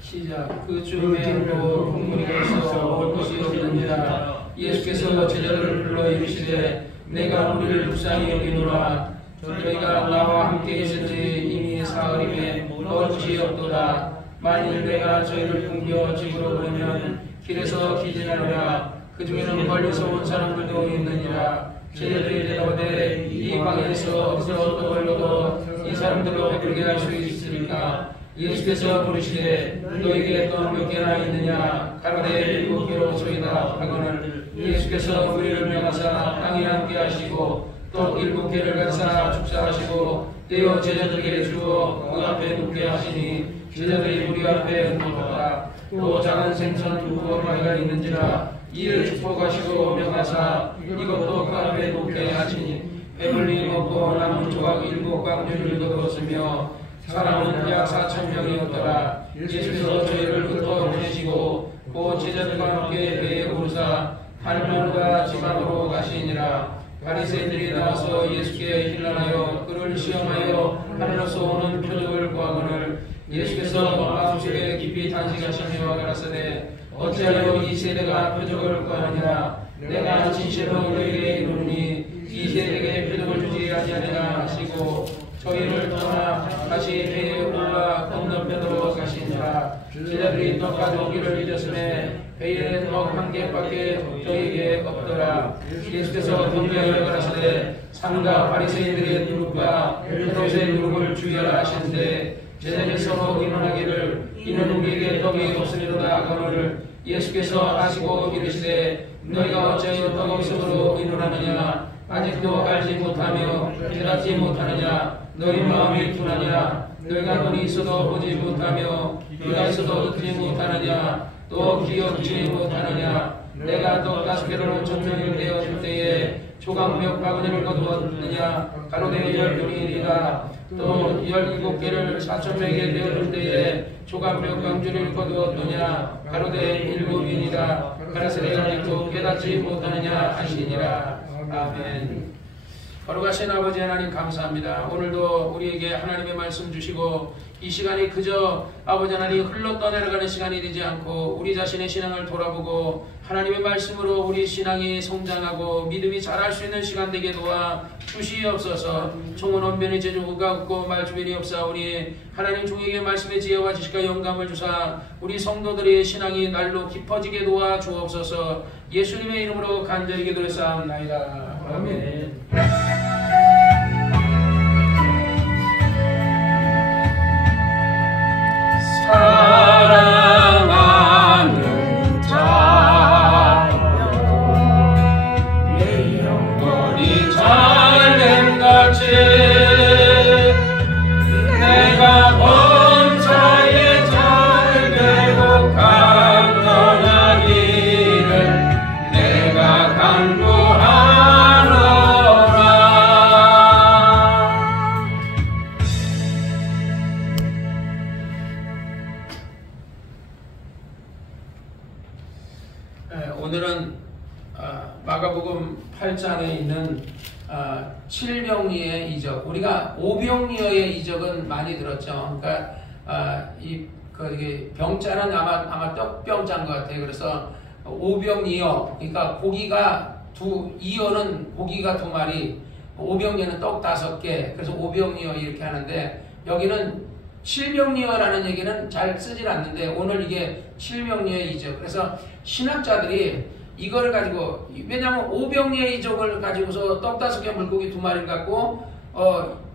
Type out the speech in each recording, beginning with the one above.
시작. 그 쯤에 또 국물이 있어 먹을 것이 없느니라. 예수께서 제자들을 불러 이르시되 내가 우리를 불쌍히 여기노라. 저희가 나와 함께 있을 때 이미 사흘임에 먹을 것이 없도다. 만일 내가 저희를 굶겨 집으로 보내면 길에서 기진하리라. 그 중에는 멀리서 온 사람들도 있느니라. 제자들이 대답하되 이 방에서 어디서 떡을 얻어 이 사람들로 배부르게 할 수 있으리까? 예수께서 부르시되 너에게 떡 몇 개나 있느냐? 가로되 7개로 소이다 하거늘 예수께서 우리를 명하사 땅에 앉게 하시고 떡 7개를 가사 축사하시고 떼어 제자들에게 주어 그 앞에 놓게 하시니 제자들이 우리 앞에 놓았다. 또 작은 생선 2마리가 있는지라 이를 축복하시고 명하사 이것도 그 앞에 놓게 하시니 배불리 먹고 남은 조각 7광주를 거두었으며 사람은 약 4,000명이었더라. 예수께서 저희를 흩어 보내시고 그 제자들과 함께 배에 오르사 할머니가 지방으로 가시니라. 바리새인들이 나와서 예수께 힐난하여 그를 시험하여 하늘로서 오는 표적을 구하거늘 예수께서 마음속에 깊이 탄식하시며 가라사대 어찌하여 이 세대가 표적을 구하느냐? 내가 진실로 너희에게 이르노니 이 세대에게 표적을 주지 아니하리라 하시고 저희를 떠나 다시 배에 올라 건너편으로 가시니라. 제자들이 떡 가져오기를 잊었음에 배에 떡 1개밖에 저희에게 없더라. 예수께서 건배하여 가라사대 상가 바리새인들의 누룩과 헤롯의 누룩을 주의하라 하시는데 제자들이 서로 의논하기를 이는 우리에게 떡이 없으리로다 하거늘 예수께서 하시고 이르시되 너희가 어찌하여 떡 없음으로 의논하느냐? 아직도 알지 못하며 깨닫지 못하느냐? 너희 마음이 둔하냐? 너희가 눈이 있어도 보지 못하며 귀가 있어도 듣지 못하느냐? 또 기억지 못하느냐? 내가 떡 5개를 5,000명을 되어줄 때에 조각 몇 바구니를 거두었느냐? 가로되 12이리라. 또 17개를 4,000명에게 되어줄 때에 조각 몇 광주를 거두었느냐? 가로되 7이니라. 가라사대 아직도 깨닫지 못하느냐 하시니라. 아멘. 거룩하신 아버지 하나님 감사합니다. 오늘도 우리에게 하나님의 말씀 주시고 이 시간이 그저 아버지 하나님 흘러 떠내려가는 시간이 되지 않고 우리 자신의 신앙을 돌아보고 하나님의 말씀으로 우리 신앙이 성장하고 믿음이 자랄 수 있는 시간 되게 도와 주시옵소서. 총은 언변의 제조가 없고 말주변이 없사오니 하나님 종에게 말씀의 지혜와 지식과 영감을 주사 우리 성도들의 신앙이 날로 깊어지게 도와 주옵소서. 예수님의 이름으로 간절히 기도했사옵나이다. 아멘. 사랑하는 자여 내 영혼이 잘된 같이 내가 범사에 잘 되고 강건하기를 내가 간구하노라. 오늘은 마가복음 8장에 있는 칠병리의 이적, 우리가 오병이어의 이적은 많이 들었죠. 그러니까 이게 병자는 아마 떡병자인 것 같아요. 그래서 오병이어, 그러니까 고기가 이어는 고기가 2마리, 오병이어는 떡 5개, 그래서 오병이어 이렇게 하는데 여기는 칠병리어라는 얘기는 잘 쓰질 않는데 오늘 이게 칠병리의 이적. 그래서 신학자들이 이걸 가지고, 왜냐하면 오병리의 이적을 가지고서 떡 5개 물고기 2마리 갖고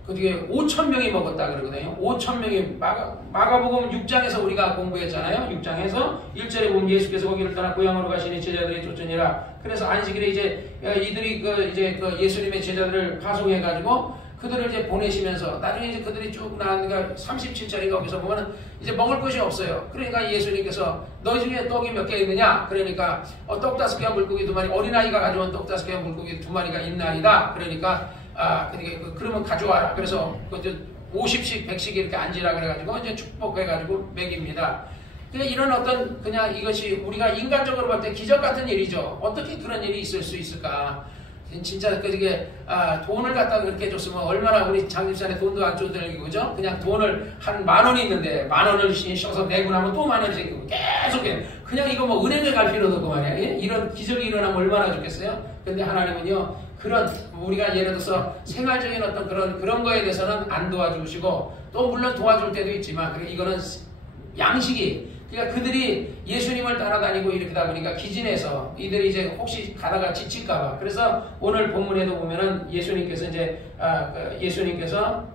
그게 5,000명이 먹었다 그러거든요. 5,000명이 마가복음 6장에서 우리가 공부했잖아요. 6장에서 1절에 보면 예수께서 거기를 떠나 고향으로 가시니 제자들이 쫓으니라. 그래서 안식일에 이제 이들이 예수님의 제자들을 파송해 가지고 그들을 이제 보내시면서 나중에 이제 그들이 쭉 나가니까 37절인가 거기서 보면은 이제 먹을 것이 없어요. 그러니까 예수님께서 너희 중에 떡이 몇 개 있느냐? 그러니까 떡 5개와 물고기 2마리, 어린아이가 가져온 떡 5개와 물고기 2마리가 있나이다. 그러니까 그러면 가져와라. 그래서 50씩 100씩 이렇게 앉으라 그래가지고 이제 축복해가지고 먹입니다. 그냥 이런 어떤 그냥 이것이 우리가 인간적으로 볼 때 기적 같은 일이죠. 어떻게 그런 일이 있을 수 있을까? 진짜 그게 돈을 갖다가 그렇게 해줬으면 얼마나 우리 장집사에 돈도 안 줘도 되고 그죠? 그냥 돈을 한 10,000원이 있는데 10,000원을 셔서 내고 나면 또 10,000원이 생기고 계속 그냥 이거 뭐 은행에 갈 필요도 없고 말이야. 예? 이런 기적이 일어나면 얼마나 좋겠어요? 근데 하나님은요 그런 우리가 예를 들어서 생활적인 어떤 그런 거에 대해서는 안 도와주시고 또 물론 도와줄 때도 있지만 그래 이거는 양식이 그러니까 그들이 예수님을 따라다니고 이렇게다 보니까 기진해서 이들이 이제 혹시 가다가 지칠까봐 그래서 오늘 본문에도 보면은 예수님께서 이제 예수님께서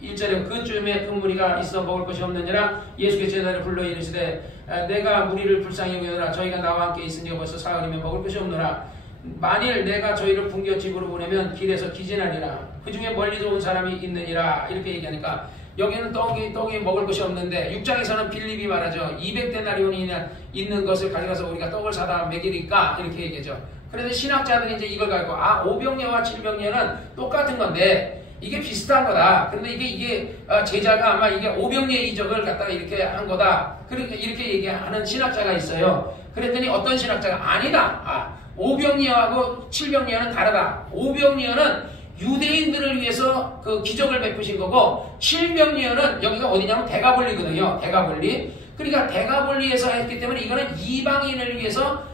1절에 그쯤에 큰 무리가 있어 먹을 것이 없느니라 예수께서 제자를 불러 이르시되 내가 무리를 불쌍히 여기노라 저희가 나와 함께 있으니 벌써 사흘이면 먹을 것이 없노라 만일 내가 저희를 분겨 집으로 보내면 길에서 기진하리라 그 중에 멀리서 온 사람이 있느니라 이렇게 얘기하니까 여기는 떡이 먹을 것이 없는데 6장에서는 빌립이 말하죠. 200데나리온이 있는 것을 가져가서 우리가 떡을 사다 먹이니까 이렇게 얘기하죠. 그래서 신학자들이 이제 이걸 갖고 오병이어와 7병이어는 똑같은 건데 이게 비슷한 거다. 그런데 이게 제자가 아마 이게 오병이의 이적을 갖다가 이렇게 한 거다. 그러니까 이렇게 얘기하는 신학자가 있어요. 그랬더니 어떤 신학자가 아니다. 오병이어하고 7병이어는 다르다. 오병이어는 유대인들을 위해서 그 기적을 베푸신 거고 7병이어는 여기가 어디냐면 대가볼리거든요. 대가볼리. 그러니까 대가볼리에서 했기 때문에 이거는 이방인을 위해서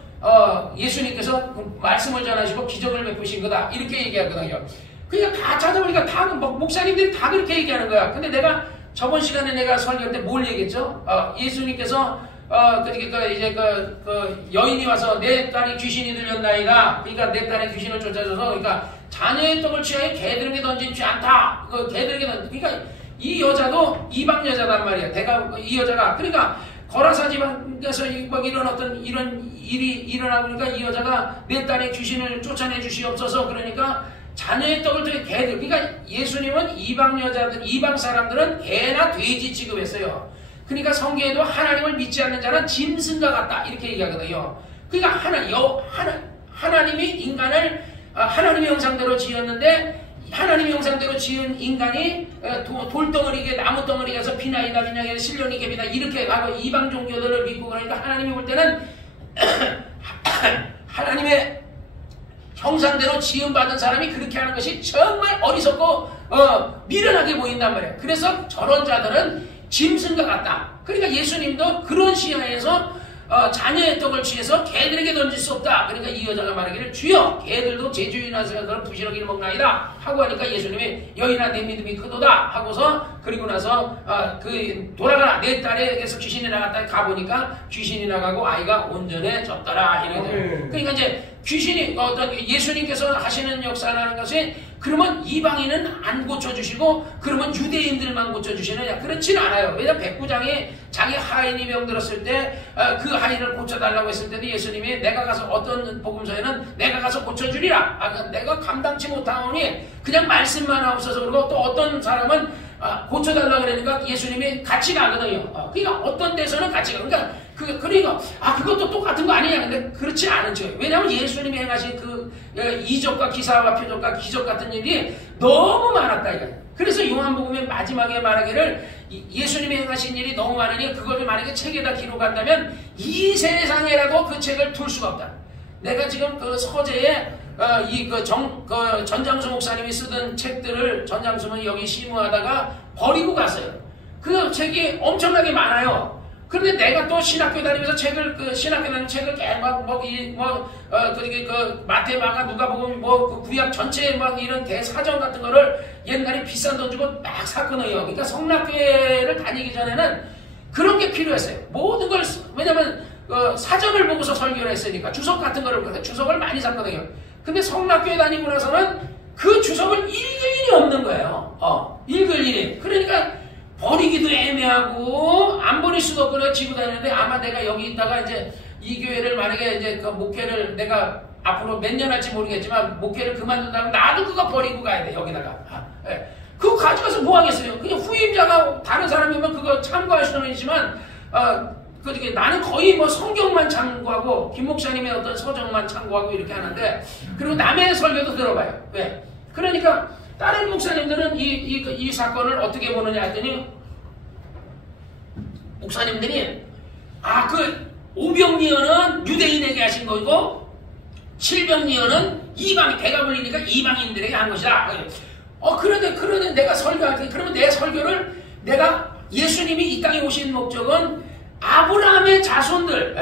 예수님께서 말씀을 전하시고 기적을 베푸신 거다. 이렇게 얘기하거든요. 그러니까 다 찾아보니까 다 목사님들이 다 그렇게 얘기하는 거야. 근데 내가 저번 시간에 내가 설교할 때 뭘 얘기했죠? 예수님께서 이제 여인이 와서 내 딸이 귀신이 들렸나이다. 그러니까 내 딸의 귀신을 쫓아줘서 그러니까 자녀의 떡을 취하여 개들에게 던지지 않다. 개들에게 그러니까 이 여자도 이방 여자단 말이야. 이 여자가 그러니까 거라사 지방에서 막 이런 일이 일어나고 그러니까 이 여자가 내 딸의 귀신을 쫓아내 주시옵소서. 그러니까 자녀의 떡을 통해 개들. 그러니까 예수님은 이방 여자들, 이방 사람들은 개나 돼지 취급했어요. 그러니까 성경에도 하나님을 믿지 않는 자는 짐승과 같다 이렇게 얘기하거든요. 그러니까 하나님이 인간을 하나님의 형상대로 지었는데 하나님의 형상대로 지은 인간이 돌덩어리게 나무덩어리에서 비나이다 비나이다 실론이 개비다 이렇게 하고 이방 종교들을 믿고 그러니까 하나님이 볼 때는 하나님의 형상대로 지음받은 사람이 그렇게 하는 것이 정말 어리석고 미련하게 보인단 말이에요. 그래서 저런 자들은 짐승과 같다. 그러니까 예수님도 그런 시야에서 자녀의 떡을 취해서 개들에게 던질 수 없다. 그러니까 이 여자가 말하기를 주여 개들도 제 주인한 사람들은 부시러기를 먹나이다 하고 하니까 예수님이 여인아 내 믿음이 크도다 하고서 그리고 나서 돌아가라 내 딸에게서 귀신이 나갔다 가보니까 귀신이 나가고 아이가 온전해졌더라 이렇게 돼요. 그러니까 이제 귀신이 예수님께서 하시는 역사라는 것이 그러면 이방인은 안 고쳐주시고 그러면 유대인들만 고쳐주시느냐 그렇지는 않아요. 왜냐하면 백부장이 자기 하인이 병들었을 때 그 하인을 고쳐달라고 했을 때도 예수님이 내가 가서 어떤 복음서에는 내가 가서 고쳐주리라 내가 감당치 못하오니 그냥 말씀만 하옵소서. 그리고 또 어떤 사람은 고쳐달라고 그러니까 예수님이 같이 가거든요. 그러니까 어떤 데서는 같이 가. 그러니까 그것도 똑같은 거 아니냐. 근데 그렇지 않은 거예요. 왜냐하면 예수님이 행하신 그 이적과 기사와 표적과 기적 같은 일이 너무 많았다 이거예요. 그래서 요한복음의 마지막에 말하기를 예수님이 행하신 일이 너무 많으니 그걸 만약에 책에다 기록한다면 이 세상에라도 그 책을 둘 수가 없다. 내가 지금 그 서재에 전장수 목사님이 쓰던 책들을 전장수는 여기 시무하다가 버리고 갔어요. 그 책이 엄청나게 많아요. 그런데 내가 또 신학교 다니면서 신학교 다니면서 책을 마태, 마가, 누가복음, 그 구약 전체 이런 대사전 같은 거를 옛날에 비싼 돈 주고 막 샀거든요. 그러니까 성락교회를 다니기 전에는 그런 게 필요했어요. 모든 걸, 왜냐면, 사전을 보고서 설교를 했으니까 주석 같은 거를 보고 주석을 많이 샀거든요. 근데 성락교회 다니고 나서는 그 주석을 읽을 일이 없는 거예요. 읽을 일이. 그러니까, 버리기도 애매하고 안 버릴 수도 없고 지고 다니는데 아마 내가 여기 있다가 이제 이 교회를 만약에 이제 그 목회를 내가 앞으로 몇 년 할지 모르겠지만 목회를 그만둔다면 나도 그거 버리고 가야 돼 여기다가. 그거 가져가서 뭐 하겠어요? 그냥 후임자가 다른 사람이면 그거 참고할 수는 있지만 나는 거의 성경만 참고하고 김 목사님의 어떤 서적만 참고하고 이렇게 하는데 그리고 남의 설교도 들어봐요. 왜? 그러니까 다른 목사님들은 이 사건을 어떻게 보느냐 했더니 목사님들이 오병이어는 유대인에게 하신 거고 700년은 이방, 배가 불리니까 이방인들에게 한 것이다. 그런데 내가 설교할 때, 그러면 내 설교를 예수님이 이 땅에 오신 목적은 아브라함의 자손을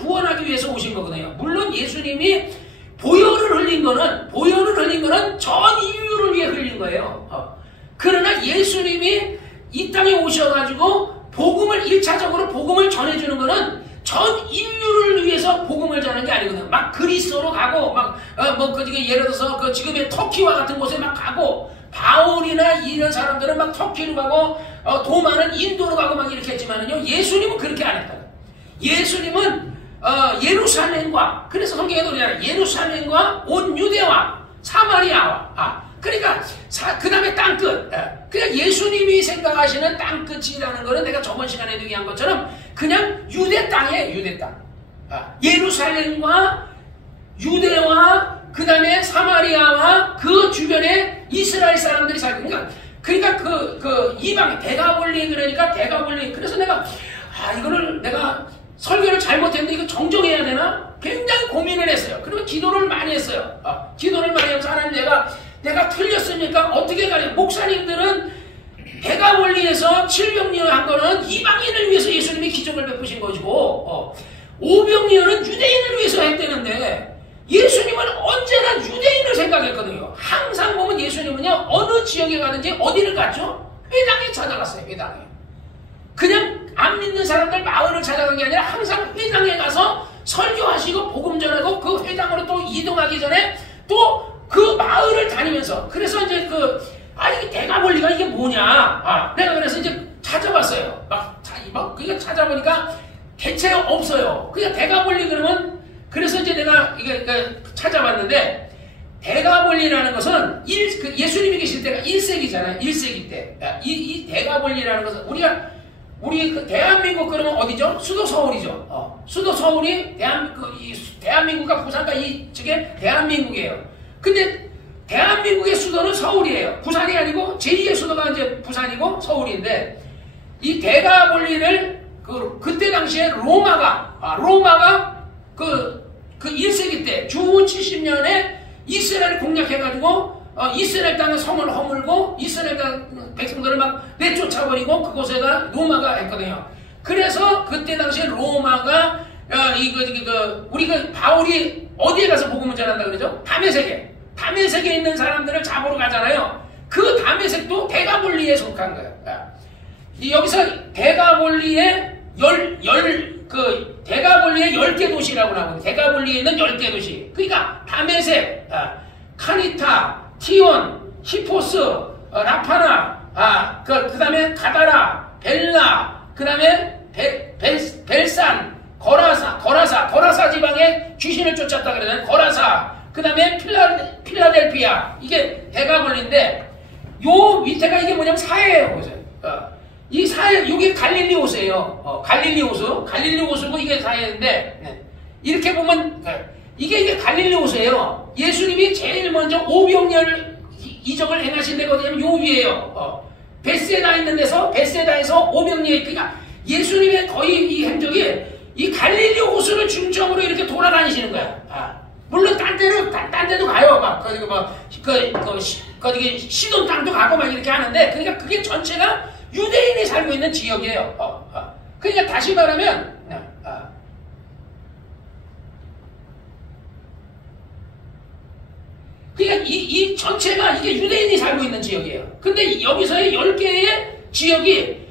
구원하기 위해서 오신 거거든요. 물론 예수님이 보혈을 흘린 거는 전 인류를 위해 흘린 거예요. 그러나 예수님이 이 땅에 오셔가지고 1차적으로 복음을 전해주는 거는 전 인류를 위해서 복음을 전하는 게 아니거든요. 막 그리스로 가고, 예를 들어서 지금의 터키와 같은 곳에 막 가고, 바울이나 이런 사람들은 막 터키로 가고, 도마는 인도로 가고 막 이렇게 했지만은요, 예수님은 그렇게 안 했다. 예수님은, 예루살렘과, 그래서 성경에도 그러잖아요. 예루살렘과 온 유대와 사마리아와, 그러니까, 그 다음에 땅끝. 그러니까 예수님이 생각하시는 땅끝이라는 거는 내가 저번 시간에도 얘기한 것처럼 그냥 유대 땅이에요, 유대 땅. 예루살렘과 유대와 그 다음에 사마리아와 그 주변에 이스라엘 사람들이 살고, 그러니까 그 이방, 대가볼리, 그래서 내가, 이거를 내가 설교를 잘못했는데 이거 정정해야 되나? 굉장히 고민을 했어요. 그러면 기도를 많이 했어요. 기도를 많이 하면서 하나님 내가 틀렸으니까 어떻게 가냐. 목사님들은 대가볼리에서 700년 한 거는 이방인을 위해서 예수님이 기적을 베푸신 것이고, 500년은 유대인을 위해서 했다는데, 예수님은 언제나 유대인을 생각했거든요. 항상 보면 예수님은요, 어느 지역에 가든지 어디를 갔죠? 회당에 찾아갔어요, 회당에. 그냥 안 믿는 사람들 마을을 찾아간 게 아니라 항상 회당에 가서 설교하시고 복음 전하고 그 회당으로 또 이동하기 전에 또 그 마을을 다니면서, 그래서 이제 이게 대가볼리가 이게 뭐냐. 내가 그래서 이제 찾아봤어요. 그러니까 찾아보니까 대체 없어요. 그냥 대가볼리 그러면, 그래서 이제 내가 이게 찾아봤는데, 대가볼리라는 것은 예수님이 계실 때가 1세기잖아요. 1세기 때. 이 대가볼리라는 것은 우리 대한민국 그러면 어디죠? 수도 서울이죠. 수도 서울이 대한민국과 부산과 이쪽에 대한민국이에요. 근데 대한민국의 수도는 서울이에요. 부산이 아니고 제2의 수도가 이제 부산이고 서울인데, 이 대가볼리를 그때 당시에 로마가 그 1세기 때 주 70년에 이스라엘을 공략해가지고 이스라엘 땅의 성을 허물고 이스라엘 땅 백성들을 막 내쫓아버리고 그곳에다 로마가 했거든요. 그래서 그때 당시에 로마가 우리가 바울이 어디에 가서 복음을 전한다 그러죠? 다메섹에 있는 사람들을 잡으러 가잖아요. 그 다메섹도 대가볼리에 속한 거예요. 여기서 대가볼리의 10개 도시라고 나오거든요. 대가볼리에 있는 10개 도시. 그러니까 다메섹, 카니타, 티온, 히포스, 라파나, 그 다음에 가다라, 벨라, 그 다음에 벨산, 거라사 지방에 귀신을 쫓았다 그러잖아요. 거라사, 그 다음에 필라델피아, 이게 대가볼리인데, 요 밑에가 이게 뭐냐면 사해예요. 보세요. 이 사해, 이게 갈릴리오스예요. 갈릴리오스고 이게 사해인데, 이렇게 보면, 이게 갈릴리오스예요. 예수님이 제일 먼저 오병이어 이적을 행하신 데가 어디냐면 요 위에요. 베세다 있는 데서, 베세다에서 오병이어, 그러니까 예수님의 거의 이 행적이 이 갈릴리 호수를 중점으로 이렇게 돌아다니시는 거야. 물론 딴 데도 가요. 시돈 땅도 가고 막 이렇게 하는데, 그러니까 그게 전체가 유대인이 살고 있는 지역이에요. 그러니까 다시 말하면, 그러니까 이 전체가 이게 유대인이 살고 있는 지역이에요. 근데 여기서의 10개의 지역이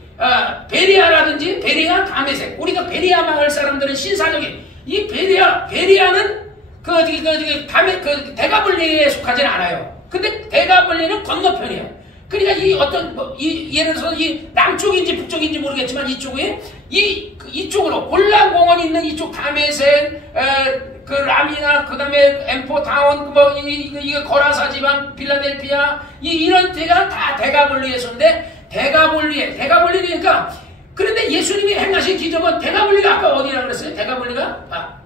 베리아라든지 베리아, 다메섹. 우리가 베리아 마을 사람들은 신사적인 이 베리아는 대가볼리에 속하지는 않아요. 근데 대가볼리는 건너편이에요. 그러니까 예를 들어서 이 남쪽인지 북쪽인지 모르겠지만 이쪽으로 올라공원 있는 이쪽 다메섹, 그 라미나, 그 다음에 엠포타운, 이게 거라사 지방, 필라델피아, 이런 데가 다 대가볼리에 속인데, 대가볼리니까, 그런데 예수님이 행하신 기적은 대가볼리가 아까 어디라고 그랬어요?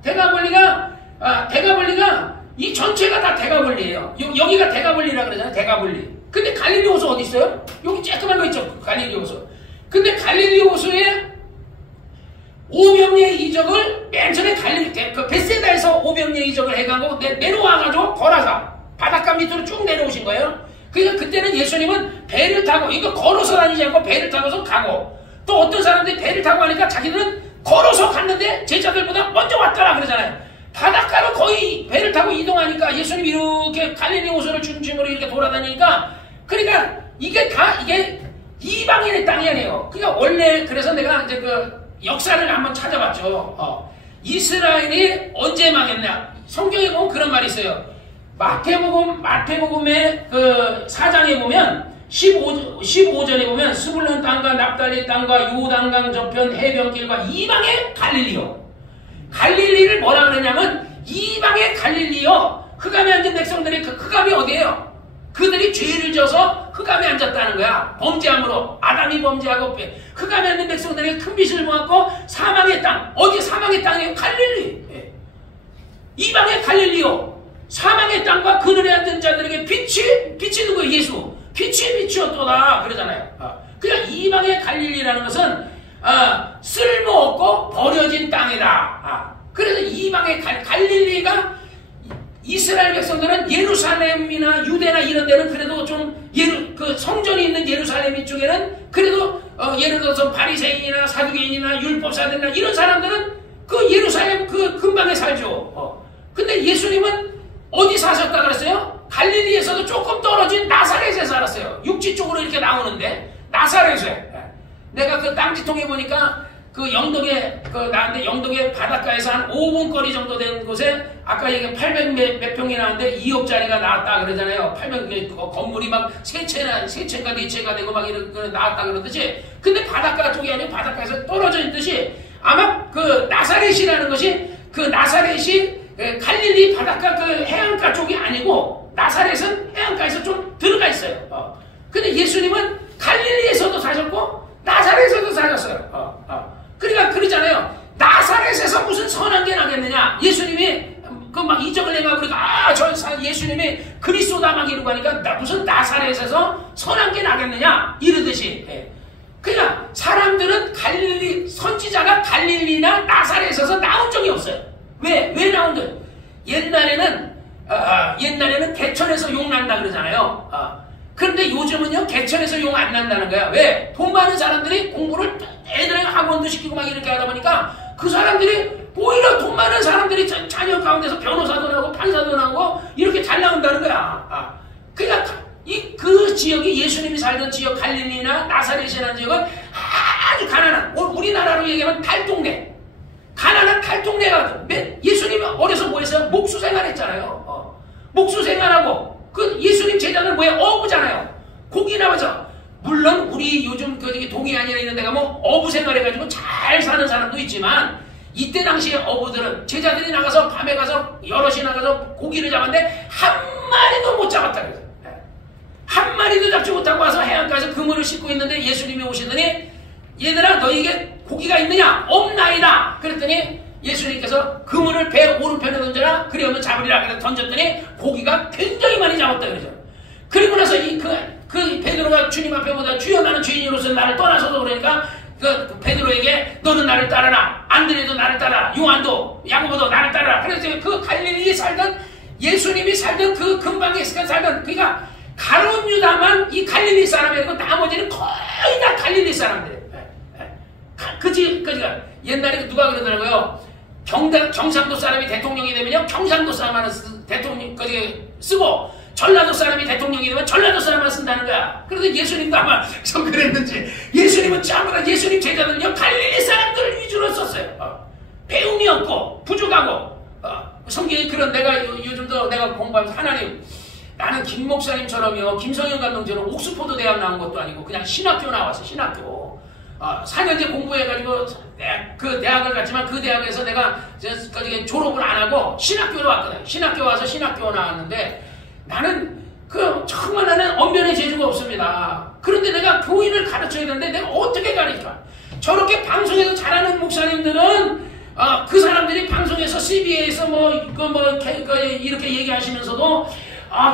대가볼리가 이 전체가 다 대가볼리예요. 여기가 대가볼리라고 그러잖아요. 대가볼리. 근데 갈릴리 호수 어디 있어요? 여기 쬐끄만 거 있죠. 갈릴리 호수. 근데 갈릴리 호수에 오병이의 이적을 맨 처음에 그 벳세다에서 오병이의 이적을 해가고 내려와가지고 걸어서 바닷가 밑으로 쭉 내려오신 거예요. 그러니까 그때는 예수님은 배를 타고, 이거 걸어서 다니지 않고 배를 타고서 가고, 또 어떤 사람들이 배를 타고 하니까 자기들은 걸어서 갔는데 제자들보다 먼저 왔더라 그러잖아요. 바닷가로 거의 배를 타고 이동하니까 예수님이 이렇게 갈릴리 호수를 중심으로 이렇게 돌아다니니까, 그러니까 이게 이방인의 땅이 아니에요. 그러니까 원래, 그래서 내가 이제 그 역사를 한번 찾아봤죠. 이스라엘이 언제 망했냐? 성경에 보면 그런 말이 있어요. 마태복음의 그 4장에 보면 15절에 보면 스불론 땅과 납달리 땅과 요단강 저편 해변길과 이방의 갈릴리요. 갈릴리를 뭐라 그러냐면 이방의 갈릴리요. 흑암에 앉은 백성들이 그 흑암이 어디예요? 그들이 죄를 져서 흑암에 앉았다는 거야. 범죄함으로. 아담이 범죄하고 흑암에 앉은 백성들이 큰 빚을 모았고 사망의 땅. 어디 사망의 땅이에요? 갈릴리. 이방의 갈릴리요. 사망의 땅과 그늘에 앉은 자들에게 빛이 누구예요? 예수. 빛이 비추었도다 그러잖아요. 그러니까 이방의 갈릴리라는 것은 쓸모없고 버려진 땅이다. 그래서 이방의 갈릴리가, 이스라엘 백성들은 예루살렘이나 유대나 이런 데는 그래도 좀 그 성전이 있는 예루살렘 이쪽에는 그래도 예를 들어서 바리새인이나 사두개인이나 율법사들이나 이런 사람들은 그 예루살렘 그 근방에 살죠. 근데 예수님은 어디 사셨다 그랬어요? 갈릴리에서도 조금 떨어진 나사렛에 살았어요. 육지 쪽으로 이렇게 나오는데 나사렛에. 내가 그 땅지통에 보니까 그 영동에 나한테 영동에 바닷가에서 한 5분 거리 정도 된 곳에 아까 얘기 800 몇 평이 나왔는데 2억짜리가 나왔다 그러잖아요. 800 건물이 막 3채인가 4채가 되고 막 이렇게 나왔다 그러듯이. 근데 바닷가 쪽이 아니고 바닷가에서 떨어져 있듯이 아마 그 나사렛이라는 것이 그 나사렛이 갈릴리 바닷가 그 해안가 쪽이 아니고 나사렛은 해안가에서 좀 들어가 있어요. 근데 예수님은 갈릴리에서도 사셨고 나사렛에서도 사셨어요. 그러니까 그러잖아요. 나사렛에서 무슨 선한 게 나겠느냐? 예수님이 그 막 이적을 내가 그러니까 예수님이 그리스도다 막 이러고 하니까 무슨 나사렛에서 선한 게 나겠느냐? 이러듯이. 그러니까 사람들은 갈릴리 선지자가 갈릴리나 나사렛에서 나온 적이 없어요. 왜 나온 거예요? 옛날에는 개천에서 용 난다 그러잖아요. 그런데 요즘은요 개천에서 용 안 난다는 거야. 왜? 돈 많은 사람들이 공부를 애들에게 학원도 시키고 막 이렇게 하다 보니까 그 사람들이 오히려 돈 많은 사람들이 자녀 가운데서 변호사도 나오고 판사도 나오고 이렇게 잘 나온다는 거야. 그러니까 그 지역이 예수님이 살던 지역 갈릴리나 나사렛이라는 지역은 아주 가난한, 우리나라로 얘기하면 달동네, 가난한 달동네가. 예수님이 어려서 뭐 했어요? 목수생활 했잖아요. 목수생활하고 그 예수님 제자들 뭐야? 어부잖아요. 고기 나와서. 물론 우리 요즘 그 동해안이나 이런 데 가면 어부 생활해가지고 잘 사는 사람도 있지만 이때 당시에 어부들은 제자들이 나가서 밤에 가서 여럿이 나가서 고기를 잡았는데 한 마리도 못 잡았다 그래서 한 마리도 잡지 못하고 와서 해안가에서 그물을 싣고 있는데 예수님이 오시더니 얘들아 너희에게 고기가 있느냐? 없나이다. 그랬더니 예수님께서 그물을 배 오른편에 던져라. 그리하면 잡으리라. 그래서 던졌더니 고기가 굉장히 많이 잡았다 그러죠. 그리고 나서 그 베드로가 주님 앞에 보다 주여 나는 죄인으로서 나를 떠나서도 그러니까 그 베드로에게 너는 나를 따르라. 안드레도 나를 따르라. 요한도 야고보도 나를 따르라. 그래서 그 갈릴리에 살던 예수님이 살던 그 근방에 살던 그러니까 가룟 유다만 이 갈릴리 사람이고 나머지는 거의 다 갈릴리 사람들. 그러니까 옛날에 누가 그러더라고요. 경상도 사람이 대통령이 되면요 경상도 사람만 대통령 쓰고 전라도 사람이 대통령이 되면 전라도 사람만 쓴다는 거야. 그런데 예수님도 아마 그랬는지 예수님은 전부 다 예수님 제자들은요 갈릴리 사람들 위주로 썼어요. 배움이 없고 부족하고 성경이 그런 내가 요즘도 내가 공부하면서 하나님 나는 김 목사님처럼요 김성현 감독처럼 옥스포드 대학 나온 것도 아니고 그냥 신학교 나왔어. 신학교 4년제 공부해가지고 그 대학을 갔지만 그 대학에서 내가 졸업을 안 하고 신학교로 왔거든. 신학교 와서 신학교 나왔는데 나는 정말 나는 언변의 재주가 없습니다. 그런데 내가 교인을 가르쳐야 되는데 내가 어떻게 가르쳐? 저렇게 방송에서 잘하는 목사님들은 그 사람들이 방송에서 CBA에서 이렇게 얘기하시면서도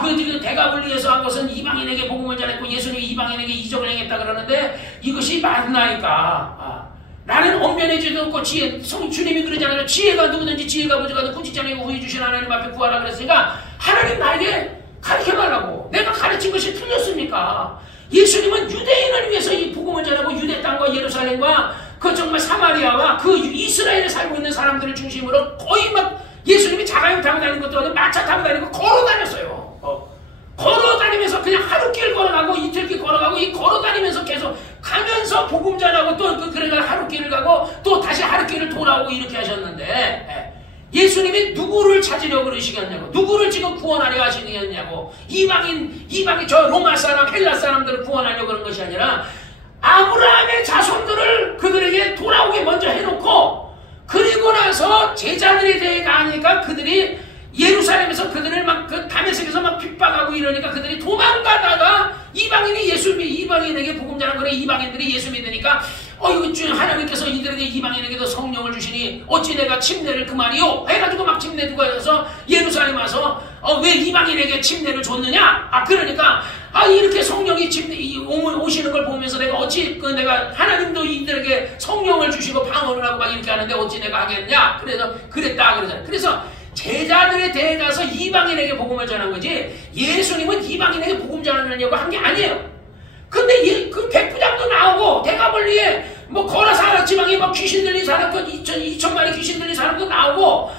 그 대가불리에서 한 것은 이방인에게 복음을 전했고 예수님이 이방인에게 이적을 행했다 그러는데 이것이 맞나이까? 나는 언변해지도 없고 주님이 그러잖아요. 지혜가 누구든지 지혜가 부족하든 꾸짖지 않고 후해 주신 하나님 앞에 구하라 그랬으니까 하나님 나에게 가르쳐달라고. 내가 가르친 것이 틀렸습니까? 예수님은 유대인을 위해서 이 복음을 전하고 유대 땅과 예루살렘과 그 정말 사마리아와 그 이스라엘에 살고 있는 사람들을 중심으로 거의 막 예수님이 자가용 타고 다니는 것도 아니고 마차 타고 다니고 걸어 다녔어요. 걸어 다니면서 그냥 하루길 걸어가고 이틀길 걸어가고 이 걸어 다니면서 계속 가면서 복음 전하고 또 그래가 하루길을 가고 또 다시 하루길을 돌아오고 이렇게 하셨는데 예수님이 누구를 찾으려고 그러시겠냐고, 누구를 지금 구원하려 하시겠냐고, 이방인 저 로마 사람 헬라 사람들을 구원하려고 그런 것이 아니라 아브라함의 자손들을 그들에게 돌아오게 먼저 해놓고 그리고 나서 제자들에 대해 가니까 그들이 예루살렘에서 그들을 막 그 다메섹에서 막 핍박하고 이러니까 그들이 도망가다가 이방인에게 복음 전한 거래. 이방인들이 예수 믿으니까 이거 하나님께서 이들에게 이방인에게도 성령을 주시니 어찌 내가 침례를 그말이요 해가지고 막 침례 주고 해서 예루살렘 와서 왜 이방인에게 침례를 줬느냐? 그러니까 이렇게 성령이 오시는 걸 보면서 내가 어찌 내가 하나님도 이들에게 성령을 주시고 방언을 하고 막 이렇게 하는데 어찌 내가 하겠냐? 그래서 그랬다 그러잖아요. 그래서 제자들에 대해 가서 이방인에게 복음을 전한 거지 예수님은 이방인에게 복음 전하려고 한 게 아니에요. 근데 그 백부장도 나오고 대가벌리에 뭐 거라사 지방에 막 귀신 들린 사람 2천만의 귀신 들린 사람도 나오고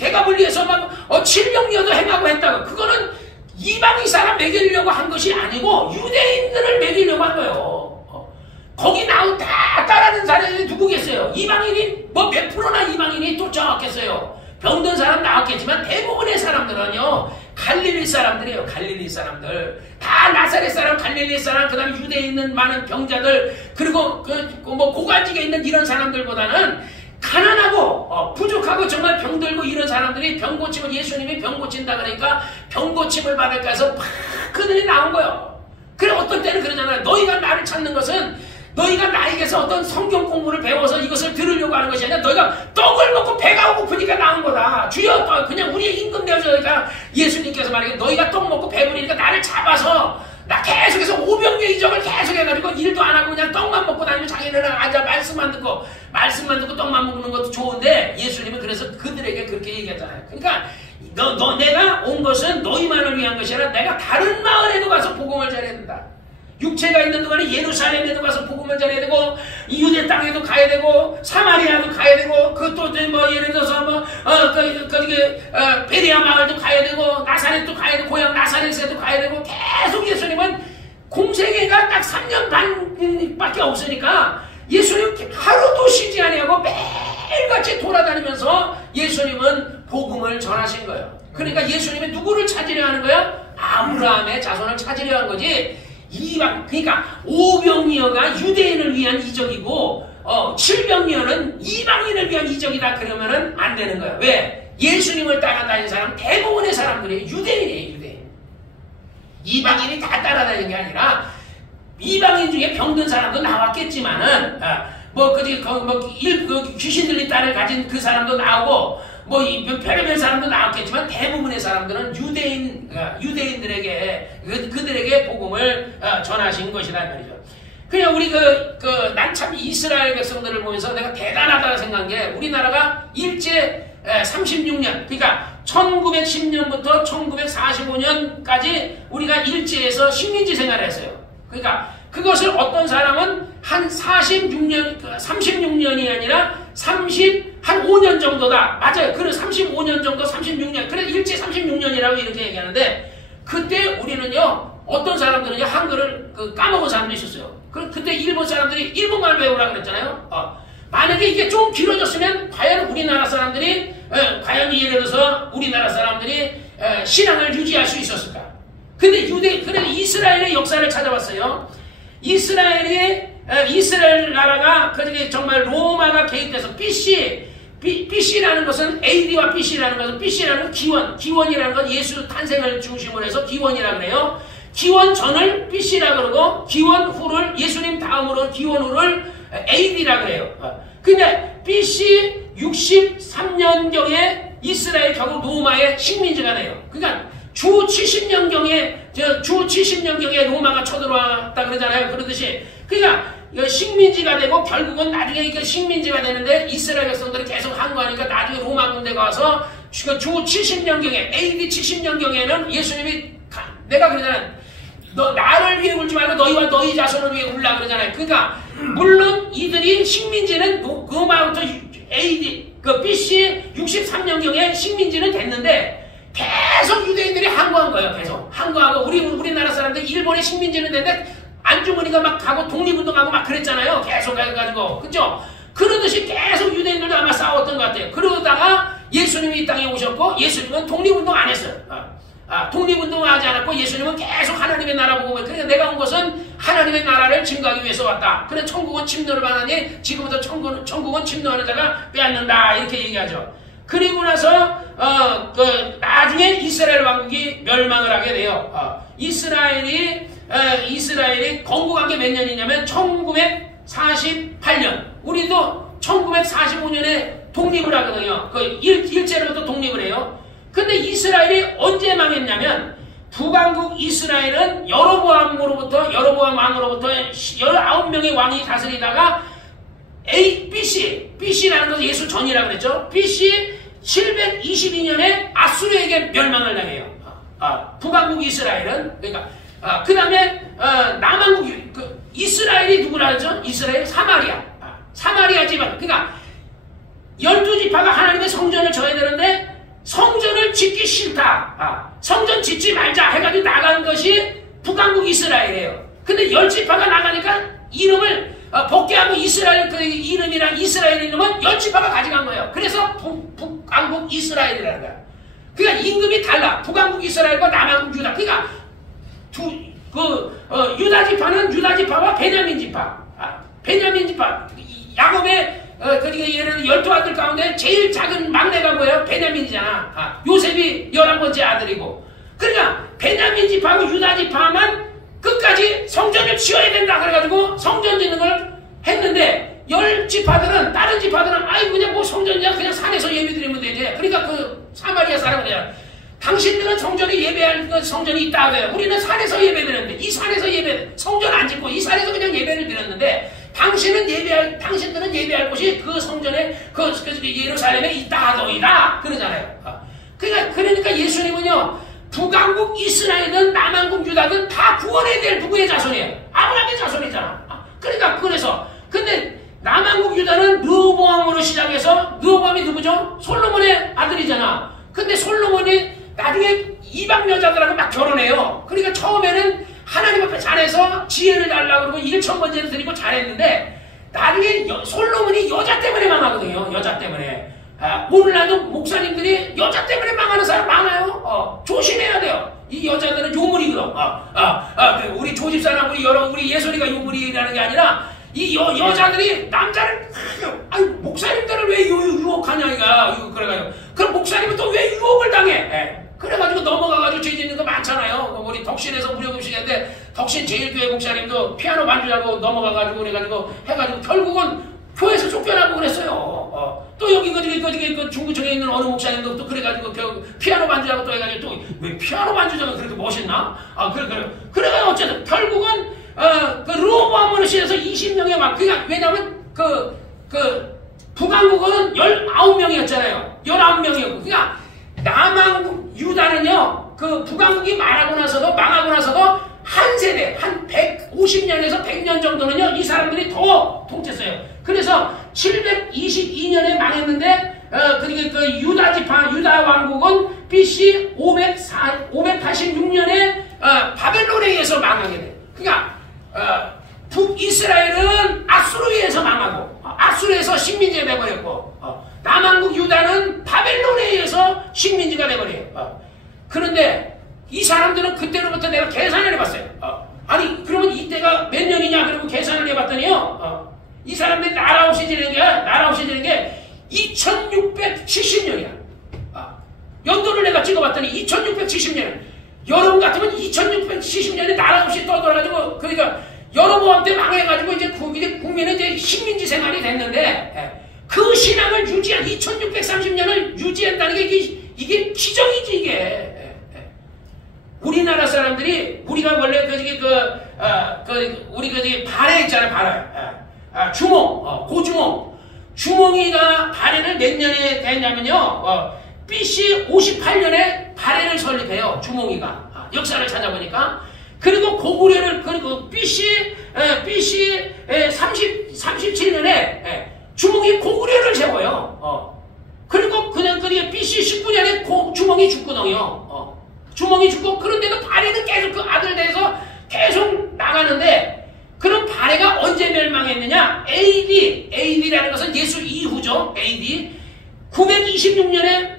대가벌리에서 막 700여도 행하고 했다고. 그거는 이방인 사람 먹이려고 한 것이 아니고 유대인들을 먹이려고 한 거예요. 거기 다 따라든 사람이 누구겠어요? 이방인이 몇 프로나 이방인이 쫓아왔겠어요? 병든 사람 나왔겠지만 대부분의 사람들은요 갈릴리 사람들이에요. 갈릴리 사람들 다 나사렛 사람, 갈릴리 사람, 그 다음에 유대에 있는 많은 병자들, 그리고 고관직에 있는 이런 사람들보다는 가난하고 부족하고 정말 병들고 이런 사람들이 병 고침을 예수님이 병 고친다 그러니까 병 고침을 받을까 해서 막 그들이 나온 거예요. 그래 어떤 때는 그러잖아요. 너희가 나를 찾는 것은 너희가 나에게서 어떤 성경 공부를 배워서 이것을 들으려고 하는 것이 아니라 너희가 떡을 먹고 배가 고프니까 나온 거다. 주여 그냥 우리의 임금 되어서니까 예수님께서 말하기를 너희가 떡 먹고 배부르니까 나를 잡아서 나 계속해서 오병이어 이적을 계속 해가지고 일도 안 하고 그냥 떡만 먹고 다니면 자기네는 앉아 말씀만 듣고 떡만 먹는 것도 좋은데 예수님은 그래서 그들에게 그렇게 얘기했잖아요. 그러니까 내가 온 것은 너희만을 위한 것이 아니라 내가 다른 마을에도 가서 복음을 전해야 된다. 육체가 있는 동안에 예루살렘에도 가서 복음을 전해야 되고 유대 땅에도 가야 되고 사마리아도 가야 되고 그것도 예를 들어서 베레아 마을도 가야 되고 나사렛도 가야 되고 고향 나사렛에도 가야 되고 계속 예수님은 공생애가 딱 3년 반밖에 없으니까 예수님 하루도 쉬지 아니하고 매일같이 돌아다니면서 예수님은 복음을 전하신 거예요. 그러니까 예수님이 누구를 찾으려 하는 거예요? 아브라함의 자손을 찾으려 한 거지. 그러니까 오병이어가 유대인을 위한 이적이고 7병이어는 이방인을 위한 이적이다 그러면은 안 되는 거야. 왜? 예수님을 따라다니는 사람 대부분의 사람들이 유대인이에요. 유대인. 이방인이 다 따라다니는 게 아니라 이방인 중에 병든 사람도 나왔겠지만은 귀신 들린 딸을 가진 그 사람도 나오고 별의별 사람도 나왔겠지만 대부분의 사람들은 유대인들에게 그들에게 복음을 전하신 것이다 말이죠. 그냥 우리 난 참 이스라엘 백성들을 보면서 내가 대단하다고 생각한 게 우리나라가 일제 36년 그러니까 1910년부터 1945년까지 우리가 일제에서 식민지 생활을 했어요. 그러니까 그것을 어떤 사람은 한 36년이 아니라 한 5년 정도다. 맞아요. 그래 35년 정도 36년. 그래 일제 36년이라고 이렇게 얘기하는데 그때 우리는요 어떤 사람들은요 한글을 까먹은 사람도 있었어요. 그때 일본 사람들이 일본말 배우라고 그랬잖아요. 만약에 이게 좀 길어졌으면 과연 우리나라 사람들이 과연 예를 들어서 우리나라 사람들이 신앙을 유지할 수 있었을까? 근데 이스라엘의 역사를 찾아봤어요. 이스라엘 나라가 그게 정말 로마가 개입돼서 BC라는 것은 AD와 BC라는 것은 BC라는 기원이라는 건 예수 탄생을 중심으로 해서 기원이라고 그래요. 기원 전을 BC라고 그러고 기원 후를 예수님 다음으로 기원 후를 AD라고 그래요. 근데 BC 63년경에 이스라엘 결국 로마의 식민지가 돼요. 그러니까 주 70년경에 로마가 쳐들어왔다 그러잖아요. 그러듯이 그러니까 이거 식민지가 되고 결국은 나중에 이거 식민지가 되는데 이스라엘 백성들이 계속 항거하니까 나중에 로마 군대가 와서 주 70년경에 AD 70년경에는 예수님이 내가 그러잖아요. 너 나를 위해 울지 말고 너희와 너희 자손을 위해 울라 그러잖아요. 그러니까 물론 이들이 식민지는 그마부터 AD BC 63년경에 식민지는 됐는데 계속 유대인들이 항거한 거예요. 계속 항거하고 우리나라 사람들 일본의 식민지는 됐는데 안중근이가 막 가고 독립운동하고 막 그랬잖아요. 계속 해가지고 그죠? 그러듯이 계속 유대인들도 아마 싸웠던 것 같아요. 그러다가 예수님이 이 땅에 오셨고 예수님은 독립운동 안 했어요. 독립운동을 하지 않았고 예수님은 계속 하나님의 나라 보고 그러니까 내가 온 것은 하나님의 나라를 증거하기 위해서 왔다. 그래 천국은 침노를 받으니 지금부터 천국은 침노하는 자가 빼앗는다 이렇게 얘기하죠. 그리고 나서 나중에 이스라엘 왕국이 멸망을 하게 돼요. 이스라엘이 건국한 게 몇 년이냐면 1948년. 우리도 1945년에 독립을 하거든요. 일제로부터 독립을 해요. 근데 이스라엘이 언제 망했냐면 북왕국 이스라엘은 여로보암 왕으로부터 19명의 왕이 다스리다가 BC라는 것은 예수 전이라고 그랬죠. BC 722년에 아수르에게 멸망을 당해요. 북왕국 이스라엘은 그러니까 그 다음에 남왕국 이스라엘이 누구라 하죠? 이스라엘 사마리아 지방. 그러니까 12지파가 하나님의 성전을 져야 되는데 성전을 짓기 싫다. 성전 짓지 말자 해가지고 나간 것이 북왕국 이스라엘이에요. 근데 10지파가 나가니까 이름을 복귀하고 이스라엘 그 이름이랑 이스라엘 이름은 10지파가 가져간 거예요. 그래서 북왕국 이스라엘이라는 거야. 그러니까 임금이 달라. 북왕국 이스라엘과 남왕국 유다. 그러니까 유다 지파와 베냐민 지파. 야곱의 예를 들어 12아들 가운데 제일 작은 막내가 뭐예요? 베냐민이잖아. 요셉이 11번째 아들이고. 그러니까 베냐민 지파하고 유다 지파만 끝까지 성전을 지어야 된다 그래가지고 성전 짓는 걸 했는데 10지파들은 다른 지파들은 그냥 뭐 성전이야 그냥 산에서 예배 드리면 되지. 그러니까 그 사마리아 사람들이야. 당신들은 성전에 예배할 성전이 있다 그래요. 우리는 산에서 예배 드렸는데 이 산에서 성전 안 짓고 이 산에서 그냥 예배를 드렸는데 당신들은 예배할 곳이 그 성전에 그 예루살렘에 있다 하더이다 그러잖아요. 그러니까 예수님은요 북왕국 이스라엘은 남왕국 유다든 다 구원해야 될 누구의 자손이에요? 아브라함의 자손이잖아. 그러니까 그래서 근데 남왕국 유다는 르호보암으로 시작해서 르호보암이 누구죠? 솔로몬의 아들이잖아. 근데 솔로몬이 나중에 이방 여자들하고 막 결혼해요. 그러니까 처음에는 하나님 앞에 잘해서 지혜를 달라고 그러고 1,000번째를 드리고 잘했는데 나중에 솔로몬이 여자 때문에 망하거든요. 여자 때문에. 오늘날도 목사님들이 여자 때문에 망하는 사람 많아요. 조심해야 돼요. 이 여자들은 요물이거든. 우리 조집사나 우리 예솔이가 요물이라는 게 아니라 이 여자들이 남자를 목사님들을 왜 유혹하냐 이거 그래가지고 그럼 목사님은 또 왜 유혹을 당해? 그래가지고 넘어가가지고 죄 짓는 거 많잖아요. 우리 덕신에서 무료급식인데 덕신 제일교회 목사님도 피아노 반주하고 넘어가가지고 그래가지고 해가지고 결국은 교회에서 쫓겨나고 그랬어요. 또 여기 그 중구청에 있는 어느 목사님도 또 그래가지고 피아노 반주하고 또 해가지고 또 왜 피아노 반주자가 그렇게 멋있나? 그래가지고 어쨌든 결국은 그 르호보암으로 시작해서 20명의 왕. 그러니까 왜냐면 북왕국은 19명이었잖아요. 19명이었고. 그러니까 남왕국 유다는요, 그 북왕국이 망하고 나서도 한 세대, 한 150년에서 100년 정도는요, 이 사람들이 더 통치했어요. 그래서 722년에 망했는데, 그 유다 왕국은 BC 586년에 바벨론에 의해서 망하게 돼요. 그러니까, 북이스라엘은 아수르에 의해서 망하고, 아수르에서 식민지가 되어버렸고, 남왕국 유다는 바벨론에 의해서 식민지가 되어버려요. 그런데 이 사람들은 그때로부터 내가 계산을 해봤어요. 그러면 이때가 몇 년이냐? 그러고 계산을 해봤더니요. 이 사람들이 나라 없이 지내는 게 2670년이야. 연도를 내가 찍어봤더니 2670년. 여러분 같으면 2670년에 나라 없이 떠돌아가지고, 그러니까 여로보암 때 망해가지고 이제 국민은 이제 식민지 생활이 됐는데, 그 신앙을 2630년을 유지한다는 게 이게 기적이지, 이게. 우리나라 사람들이 우리가 원래 우리 발해 있잖아요. 발해. 주몽, 고주몽. 주몽이가 발해를 몇 년에 됐냐면요. BC 58년에 발해를 설립해요. 주몽이가. 역사를 찾아보니까. 그리고 고구려를, 그리고 BC 37년에 주몽이 고구려를 세워요. 그리고 그냥 BC 19년에 주몽이 죽거든요. 주몽이 죽고, 그런데도 발해는 계속 그 아들 대해서 계속 나가는데, 그럼 발해가 언제 멸망했느냐? AD라는 것은 예수 이후죠. AD 926년에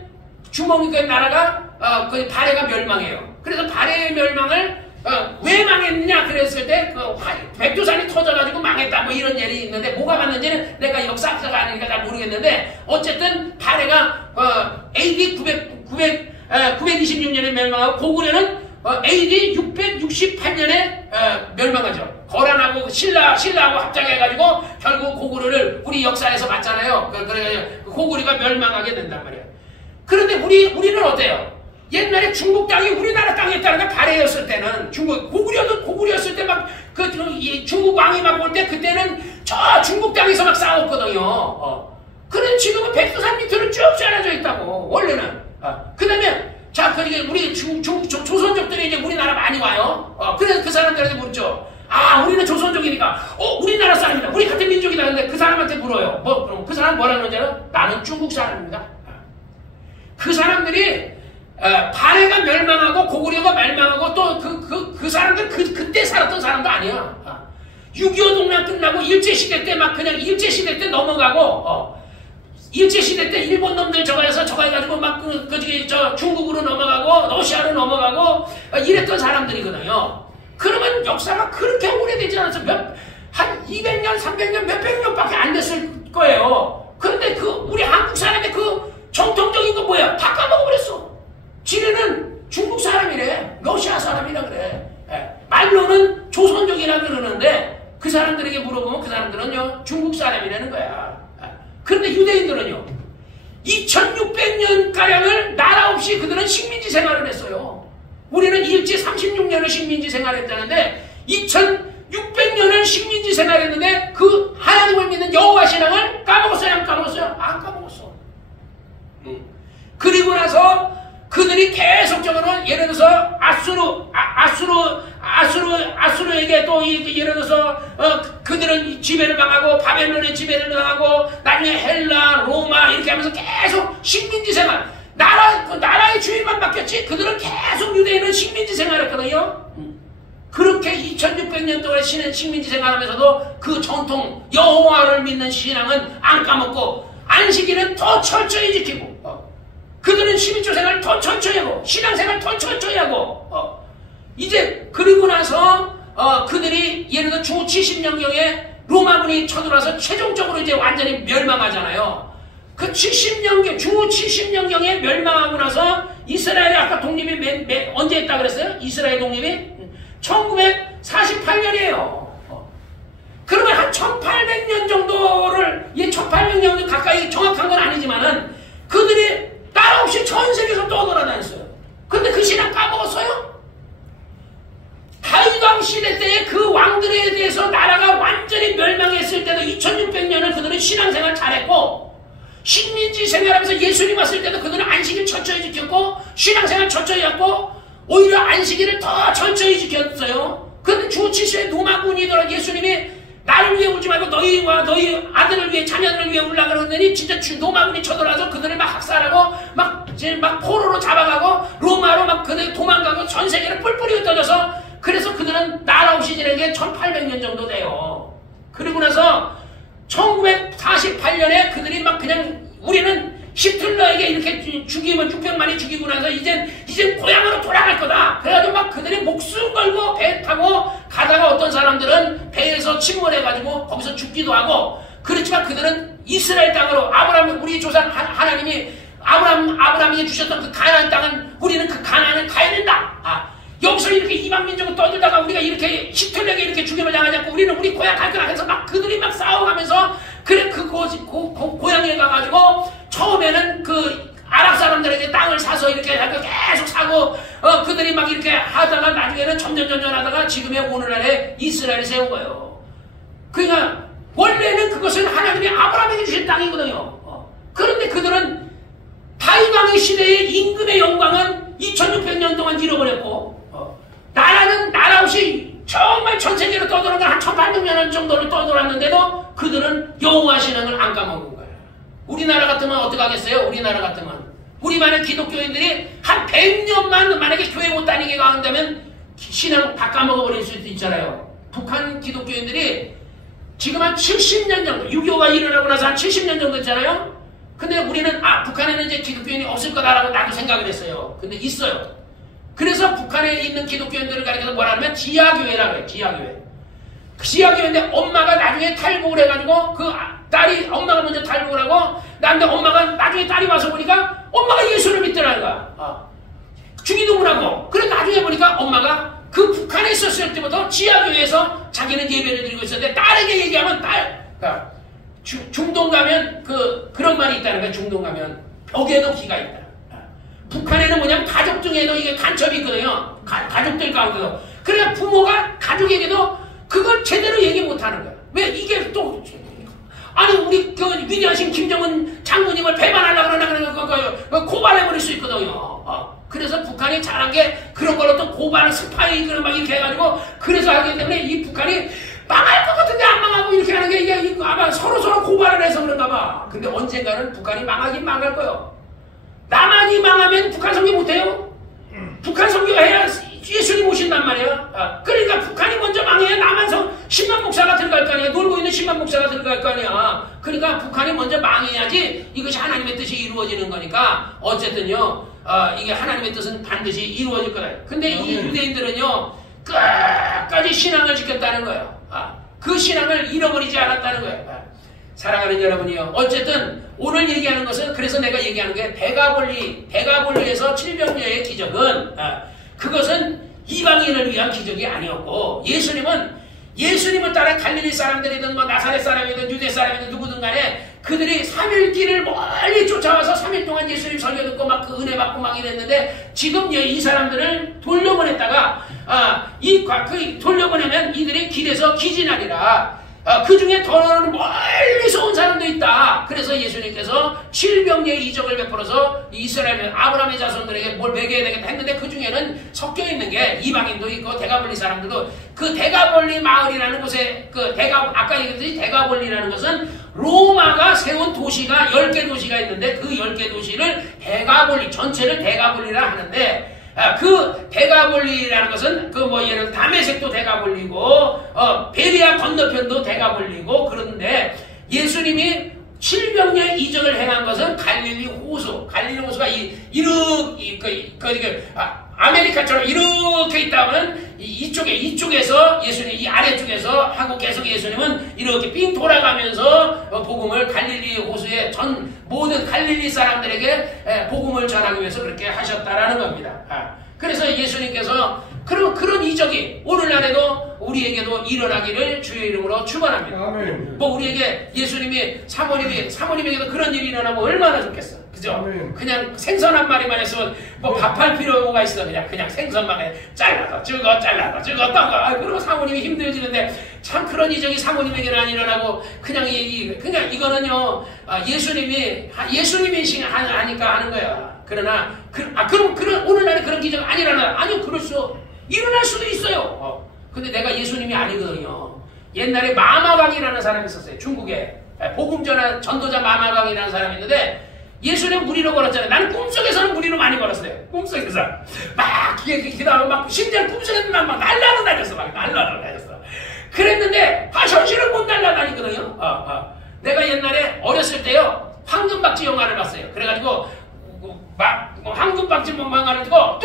주몽이가 나라가 그 발해가 멸망해요. 그래서 발해의 멸망을 왜 망했느냐 그랬을 때 백두산이 터져가지고 망했다 뭐 이런 예이 있는데, 뭐가 맞는지는 내가 역사학자가 아니니까 잘 모르겠는데, 어쨌든 발해가 AD 926년에 멸망하고 고구려는 AD 668년에 멸망하죠. 거란하고 신라하고 합작해가지고 결국 고구려를 우리 역사에서 봤잖아요. 그래가지고 고구려가 멸망하게 된단 말이에요. 그런데 우리는 어때요? 옛날에 중국 땅이 우리나라 땅이었다는 게 발해였을 때는, 고구려도 고구려였을 때 막 중국 왕이 막 올 때 그때는 저 중국 땅에서 막 싸웠거든요. 그런데 지금은 백두산 밑으로 쭉 잘라져 있다고 원래는. 그 다음에 자, 그러니까 우리 조선족들이 이제 우리나라 많이 와요. 그래서 그 사람들한테 물죠. 우리는 조선족이니까, 우리나라 사람이다. 우리 같은 민족이다. 근데 그 사람한테 물어요. 그럼 그 사람 뭐라 그러는지 알아요? 나는 중국 사람입니다. 그 사람들이, 발해가 멸망하고 고구려가 멸망하고 또 그 사람들 그때 살았던 사람도 아니야. 6.25 동맹 끝나고 일제시대 때 막 그냥 일제시대 때 넘어가고, 일제시대 때 일본 놈들 저거 해가지고 막 중국으로 넘어가고 러시아로 넘어가고 이랬던 사람들이거든요. 그러면 역사가 그렇게 오래되지 않아서 한 200년, 300년, 몇백 년밖에 안 됐을 거예요. 그런데 우리 한국 사람의 정통적인 거 뭐야? 다 까먹어버렸어. 지네는 중국 사람이래. 러시아 사람이라 그래. 말로는 조선족이라 그러는데 그 사람들에게 물어보면 그 사람들은요, 중국 사람이라는 거야. 그런데 유대인들은요, 2600년가량을 나라 없이 그들은 식민지 생활을 했어요. 우리는 일제 36년을 식민지 생활했다는데 2600년을 식민지 생활했는데 그 하나님을 믿는 여호와 신앙을 까먹었어요? 안 까먹었어요? 안 까먹었어. 그리고 나서 그들이 계속적으로 예를 들어서 아수르에게 또 예를 들어서 그들은 지배를 당하고 바벨론의 지배를 당하고 나중에 헬라, 로마 이렇게 하면서 계속 식민지 생활, 나라의 주인만 바뀌었지 그들은 계속 유대인은 식민지 생활했거든요. 그렇게 2600년 동안 식민지 생활하면서도 그 전통 여호와를 믿는 신앙은 안 까먹고 안식일은 더 철저히 지키고, 그들은 11조 생활을 더 철저히 하고 신앙생활 더 철저히 하고, 이제 그리고 나서 그들이 예를 들어 주 70년경에 로마군이 쳐들어와서 최종적으로 이제 완전히 멸망하잖아요. 그 70년경, 주 70년경에 멸망하고 나서 이스라엘이 아까 독립이 언제 했다 그랬어요? 이스라엘 독립이 1948년이에요. 그러면 한 1800년 정도를, 1800년 가까이 정확한 건 아니지만은 그들이 나라 없이 전 세계에서 떠돌아다녔어요. 근데 그 신앙 까먹었어요? 다윗왕 시대 때의 그 왕들에 대해서 나라가 완전히 멸망했을 때도 2600년을 그들은 신앙생활 잘했고, 식민지 생활하면서 예수님 왔을 때도 그들은 안식일 철저히 지켰고 신앙생활 철저히 했고 오히려 안식일을 더 철저히 지켰어요. 근데 주 7세에 로마군이더라 예수님이 나를 위해 울지 말고 너희와 너희 아들을 위해 자녀들을 위해 울라 그러더니 진짜 로마군이 쳐들어와서 그들을 막 학살하고 막 포로로 잡아가고 로마로 막 그들 도망가고 전 세계를 뿔뿔이 흩어져서, 그래서 그들은 나라 없이 지낸 게 1800년 정도 돼요. 그리고 나서 1948년에 그들이 막 그냥 우리는 히틀러에게 이렇게 죽이면 600만이 죽이고 나서 이젠 고향으로 돌아갈 거다. 그래가지고 막 그들이 목숨 걸고 배 타고 가다가 어떤 사람들은 배에서 침몰해가지고 거기서 죽기도 하고, 그렇지만 그들은 이스라엘 땅으로 우리 조상 하나님이 아브라함에게 주셨던 그 가나안 땅은 우리는 그 가나안을 가야 된다. 여기서 이렇게 이방 민족을 떠들다가 우리가 이렇게 히틀러에게 이렇게 죽임을 당하지 않고 우리는 우리 고향 갈 거라 해서 막 그들이 막 싸워가면서 그래 고향에 가가지고 처음에는 그 아랍 사람들에게 땅을 사서 이렇게 계속 사고 그들이 막 이렇게 하다가 나중에는 점점 하다가 지금의 오늘날의 이스라엘이 세운 거예요. 그러니까 원래는 그것은 하나님이 아브라함에게 주신 땅이거든요. 그런데 그들은 다윗 왕의 시대의 임금의 영광은 2600년 동안 잃어버렸고 나라는 나라 없이 정말 전 세계로 떠도는 건 한 1800년 정도를 떠돌았는데도 그들은 여호와 신앙을 안 까먹은 거예요. 우리나라 같으면 어떻게 하겠어요? 우리나라 같으면 우리만의 기독교인들이 한 100년만 만약에 교회 못 다니게 한다면 신앙 다 까먹어버릴 수도 있잖아요. 북한 기독교인들이 지금 한 70년 정도 6.25가 일어나고 나서 한 70년 정도 됐잖아요. 근데 우리는 북한에는 이제 기독교인이 없을 거다라고 나도 생각을 했어요. 근데 있어요. 그래서 북한에 있는 기독교인들을 가리켜서 뭐라 하면 지하교회라고 해요. 지하교회. 그 지하교회인데 엄마가 나중에 탈북을 해가지고 그 딸이 엄마가 먼저 탈북을 하고 나한테 엄마가 나중에 딸이 와서 보니까 엄마가 예수를 믿더라는 거야. 주기도문하고. 그래 나중에 보니까 엄마가 그 북한에 있었을 때부터 지하교회에서 자기는 예배를 드리고 있었는데 딸에게 얘기하면 그러니까 중동 가면 그런 말이 있다는 거야. 중동 가면 벽에도 기가 있다. 북한에는 뭐냐면 가족 중에도 이게 간첩이 있거든요. 가족들 가운데도. 그래 부모가 가족에게도 그걸 제대로 얘기 못하는 거야. 왜 이게 또 아니 우리 그 위대하신 김정은 장군님을 배반하려고 그러나 고발해버릴 수 있거든요. 그래서 북한이 잘한 게 그런 걸로 또 고발 스파이 그런 막 이렇게 해가지고 그래서 하기 때문에 이 북한이 망할 것 같은데 안 망하고 이렇게 하는 게 이게 아마 서로 고발을 해서 그런가 봐. 근데 언젠가는 북한이 망하긴 망할 거예요. 남한이 망하면 북한 선교 못해요? 북한 선교해야 예수님 오신단 말이야. 그러니까 북한이 먼저 망해야 남한 10만 목사가 들어갈 거 아니야. 놀고 있는 10만 목사가 들어갈 거 아니야. 그러니까 북한이 먼저 망해야지 이것이 하나님의 뜻이 이루어지는 거니까 어쨌든요. 이게 하나님의 뜻은 반드시 이루어질 거다. 근데 이 유대인들은요. 끝까지 신앙을 지켰다는 거예요. 그 신앙을 잃어버리지 않았다는 거예요. 사랑하는 여러분이요. 어쨌든 오늘 얘기하는 것은 그래서 내가 얘기하는 게 대가볼리에서 700년의 기적은 그것은 이방인을 위한 기적이 아니었고 예수님을 따라 갈릴리 사람들이든 뭐 나사렛 사람이든 유대 사람이든 누구든 간에 그들이 3일 길을 멀리 쫓아와서 3일 동안 예수님 설교 듣고 막 그 은혜 받고 막 이랬는데 지금 이 사람들을 돌려보냈다가 돌려보내면 이들이 길에서 기진하리라. 그 중에 더 멀리서 온 사람도 있다. 그래서 예수님께서 700년의 이적을 베풀어서 이스라엘 아브라함의 자손들에게 뭘 먹여야 되겠다 했는데 그 중에는 섞여 있는 게 이방인도 있고 대가볼리 사람들도 그 대가볼리 마을이라는 곳에 아까 얘기했듯이 대가볼리라는 것은 로마가 세운 도시가 10개 도시가 있는데 그 10개 도시를 전체를 대가볼리라 하는데 그 대가볼리라는 것은 예를 들어 다메섹도 대가볼리고 베리아 건너편도 대가볼리고 그런데 예수님이 700년 이적을 행한 것은 갈릴리 호수가 아메리카처럼 이렇게 있다면 이쪽에서 예수님 이 아래쪽에서 하고 계속 예수님은 이렇게 삥 돌아가면서 복음을 갈릴리 호수의 모든 갈릴리 사람들에게 복음을 전하기 위해서 그렇게 하셨다라는 겁니다. 그래서 예수님께서 그런 이적이 오늘날에도 우리에게도 일어나기를 주의 이름으로 축원합니다. 우리에게 예수님이 사모님에게도 그런 일이 일어나면 얼마나 좋겠어. 그죠? 아멘. 그냥 생선 한 마리만 했으면 밥할 필요가 있어. 그냥 생선만 해. 잘라서 죽어 떠가. 그리고 사모님이 힘들어지는데 참 그런 이적이 사모님에게는 안 일어나고 그냥 이거는요 예수님이 하니까 하는 거야. 그러나 그럼 오늘날에 그런 기적 안 일어나? 아니요, 일어날 수도 있어요. 근데 내가 예수님이 아니거든요. 옛날에 마마강이라는 사람이 있었어요. 중국에 복음 전도자 마마강이라는 사람이 있는데 예수님 무리로 걸었잖아요. 나는 꿈속에서는 무리로 많이 걸었어요. 꿈속에서 그다음에 막 심지어 꿈속에서 막 날라도 다녔어. 그랬는데 현실은 못 날라다니거든요. 내가 옛날에 어렸을 때요 황금박쥐 영화를 봤어요. 그래가지고 황금박쥐 영화를 듣고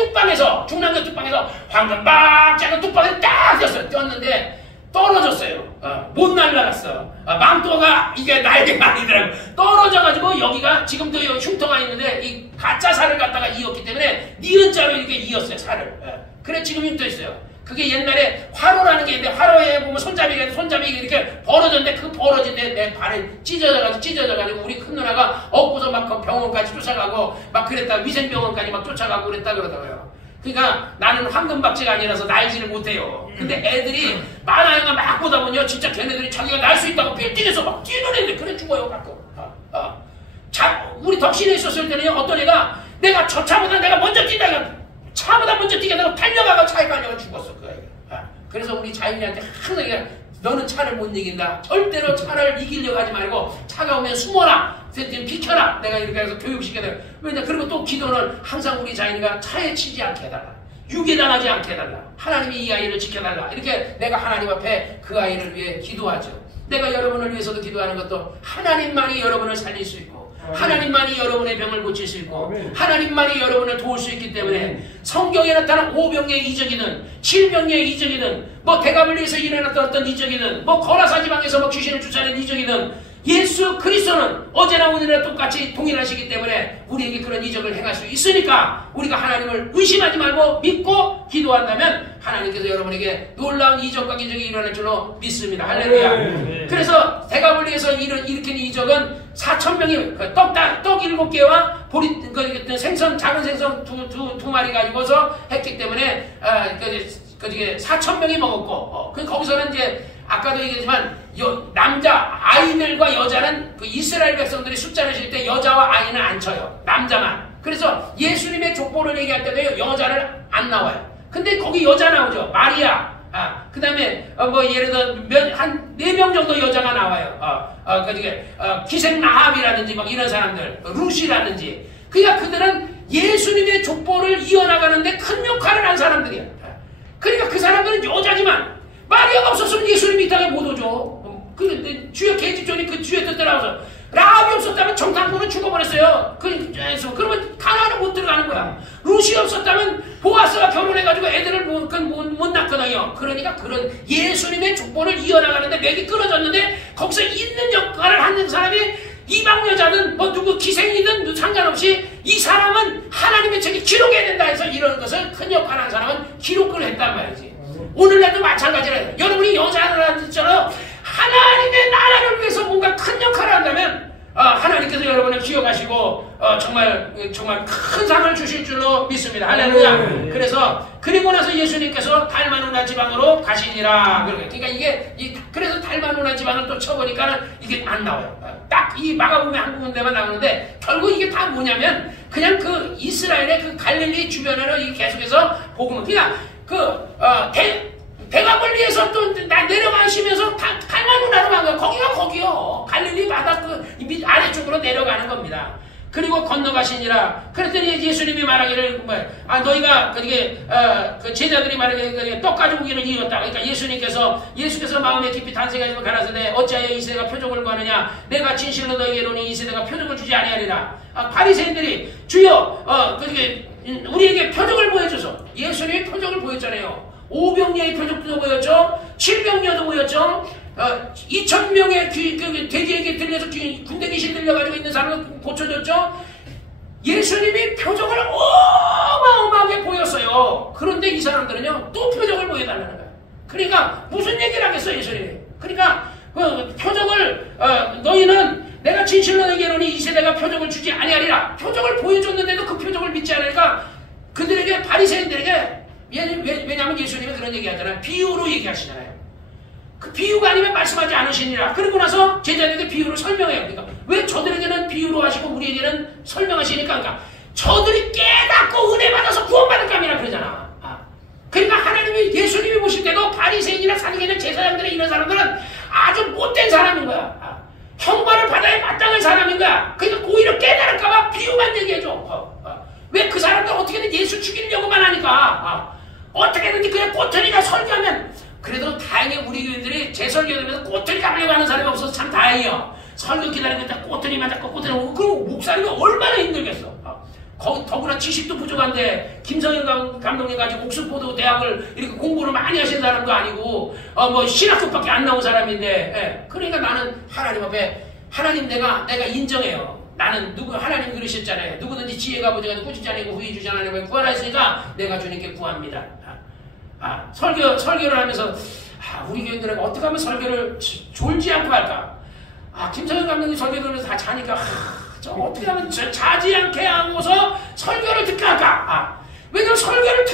중랑교 뚝방에서 황금박쥐가 뚝방에 딱 뛰었는데 떨어졌어요. 못 날라갔어. 망토가 이게 날개가 아니더라고. 떨어져가지고 여기가 지금도 흉터가 있는데 이 가짜 살을 갖다가 이었기 때문에 니은자로 이렇게 이었어요. 살을. 그래 지금 흉터 있어요. 그게 옛날에 화로라는 게 있는데 화로에 보면 손잡이가 이렇게 벌어졌는데 그 벌어진 내 발에 찢어져가지고 우리 큰 누나가 업고서 막 병원까지 쫓아가고 막 그랬다. 위생병원까지 막 쫓아가고 그랬다 그러더라고요. 그러니까 나는 황금박쥐가 아니라서 날지를 못해요. 근데 애들이 만화영화 막 보다 보면 진짜 걔네들이 자기가 날 수 있다고 빌딩에서 막 뛰는 애들 그래 죽어요 가끔. 우리 덕신에 있었을 때는 어떤 애가 내가 저 차보다 내가 먼저 뛰다가 차보다 먼저 뛰게 내가 달려가가 차에 깔려가 죽었어 그 애가. 그래서 우리 자연이한테 항상 얘기해. 너는 차를 못 이긴다. 절대로 차를 이기려고 하지 말고 차가 오면 숨어라. 비켜라. 내가 이렇게 해서 교육시켜야 돼. 왜냐 그리고 또 기도는 항상 우리 자연이가 차에 치지 않게 해달라. 유괴당하지 않게 해달라. 하나님이 이 아이를 지켜달라. 이렇게 내가 하나님 앞에 그 아이를 위해 기도하죠. 내가 여러분을 위해서도 기도하는 것도 하나님만이 여러분을 살릴 수 있고 하나님만이 여러분의 병을 고칠 수 있고 하나님만이 여러분을 도울 수 있기 때문에 성경에 나타난 오병의 이적이든 칠병의 이적이든 뭐 대가블리에서 일어났던 어떤 이적이든 뭐 거라사 지방에서 뭐 귀신을 쫓아낸 이적이든 예수 그리스도는 어제나 오늘이나 똑같이 동일하시기 때문에 우리에게 그런 이적을 행할 수 있으니까 우리가 하나님을 의심하지 말고 믿고 기도한다면 하나님께서 여러분에게 놀라운 이적과 기적이 일어날 줄로 믿습니다. 할렐루야. 그래서 대가블리에서 일으킨 이적은 4,000명이 떡 7개와 생선 작은 생선 두 마리 가지고서 했기 때문에 4,000명이 먹었고 거기서는 이제 아까도 얘기했지만 남자 아이들과 여자는 그 이스라엘 백성들이 숫자를 실 때 여자와 아이는 안 쳐요. 남자만. 그래서 예수님의 족보를 얘기할 때도 여자를 안 나와요. 근데 거기 여자 나오죠. 마리아. 그 다음에 뭐 예를 들어 한 4명 정도 여자가 나와요. 기생 라합이라든지 막 이런 사람들, 루시라든지. 그러니까 그들은 예수님의 족보를 이어나가는데 큰 역할을 한 사람들이야. 그러니까 그 사람들은 여자지만 마리아가 없었으면 예수님이 이 땅에 못 오죠. 그 주여 계집종이 그 주의 뜻 따라와서 라합이 없었다면 정탐꾼은 죽어버렸어요. 그러면 가나안은 못 들어가는 거야. 루시 없었다면 보아스가 결혼해가지고 애들을 못 낳거든요. 그러니까 그런 예수님의 족보를 이어나가는데 맥이 끊어졌는데 거기서 있는 역할을 하는 사람이 이방 여자든 뭐 누구 기생이든 상관없이 이 사람은 하나님의 책에 기록해야 된다 해서 이런 것을 큰 역할을 한 사람은 기록을 했단 말이지. 오늘날도 마찬가지라. 여러분이 여자들처럼 하나님의 나라를 위해서 뭔가 큰 역할을 한다면 하나님께서 여러분을 기억하시고 정말 큰 상을 주실 줄로 믿습니다. 할렐루야. 그래서 그리고 나서 예수님께서 달마누나 지방으로 가시니라. 그러니까 이게 그래서 달마누나 지방을 또 쳐보니까 이게 안 나와요. 딱 이 마가복음에 한 군데만 나오는데 결국 이게 다 뭐냐면 그냥 그 이스라엘의 그 갈릴리 주변으로 계속해서 복음을 그냥 대가벌리에서 또 내려가시면서 달마누나로 간 거예요. 거기가 거기요. 갈릴리 바다 그 아래쪽으로 내려가는 겁니다. 그리고 건너가시니라. 그랬더니 예수님이 말하기를 너희가 그 제자들이 말하기를 떡 가지고 오기를 이었다. 그러니까 예수께서 마음에 깊이 탄생하시고 가라사대 어찌하여 이 세대가 표적을 구하느냐. 내가 진실로 너희에게 이르노니 이 세대가 표적을 주지 아니하리라. 바리새인들이 주여 우리에게 표적을 보여줘서 예수님이 표적을 보였잖아요. 오병이의 표적도 보였죠. 7병여도 보였죠. 2,000명의 돼지에게 들려서 군대 귀신 들려가지고 있는 사람은 고쳐졌죠. 예수님이 표적을 어마어마하게 보였어요. 그런데 이 사람들은요 또 표적을 보여달라는 거예요. 그러니까 무슨 얘기를 하겠어요 예수님이. 그러니까 표적을 너희는 내가 진실로 너희에게 이르노니 이 세대가 표적을 주지 아니하리라. 표적을 보여줬는데도 그 표적을 믿지 않으니까 그들에게 바리새인들에게 왜냐하면 예수님이 그런 얘기 하잖아요. 비유로 얘기하시잖아요. 그 비유가 아니면 말씀하지 않으시니라. 그러고 나서 제자들에게 비유로 설명해요. 그러니까 왜 저들에게는 비유로 하시고 우리에게는 설명하시니까 그러니까 저들이 깨닫고 은혜 받아서 구원받을 감이라 그러잖아. 그러니까 하나님이 예수님이 보실 때도 바리새인이나 사두개인 제사장들의 이런 사람들은 아주 못된 사람인 거야. 형벌을 받아야 마땅한 사람인 거야. 그러니까 오히려 깨달을까봐 비유만 얘기해줘. 왜 그 사람들 어떻게든 예수 죽이려고만 하니까 어떻게든지 그냥 꼬투리가 설교하면 그래도 다행히 우리 교인들이 제 설교 들으면서 꼬투리 잡으려고 하는 사람이 없어서 참 다행이에요. 설교 기다리고 있다 꼬투리만 잡고 꼬투리 오고 그럼 목사님이 얼마나 힘들겠어. 더구나 지식도 부족한데 김성현 감독님 가지고 옥스포드 대학을 이렇게 공부를 많이 하신 사람도 아니고 뭐 신학교밖에 안 나온 사람인데 그러니까 나는 하나님 앞에 하나님 내가 인정해요. 나는 하나님 그러셨잖아요. 누구든지 지혜가 부족해도 꾸짖지 않고 후회 주지 않으면 구하라 했으니까 내가 주님께 구합니다. 설교를 하면서 우리 교인들은 어떻게 하면 설교를 졸지 않고 할까? 김성현 감독님 설교 들으면서 다 자니까 어떻게 하면 자지 않게 하고서 설교를 듣게 할까? 왜냐면 설교를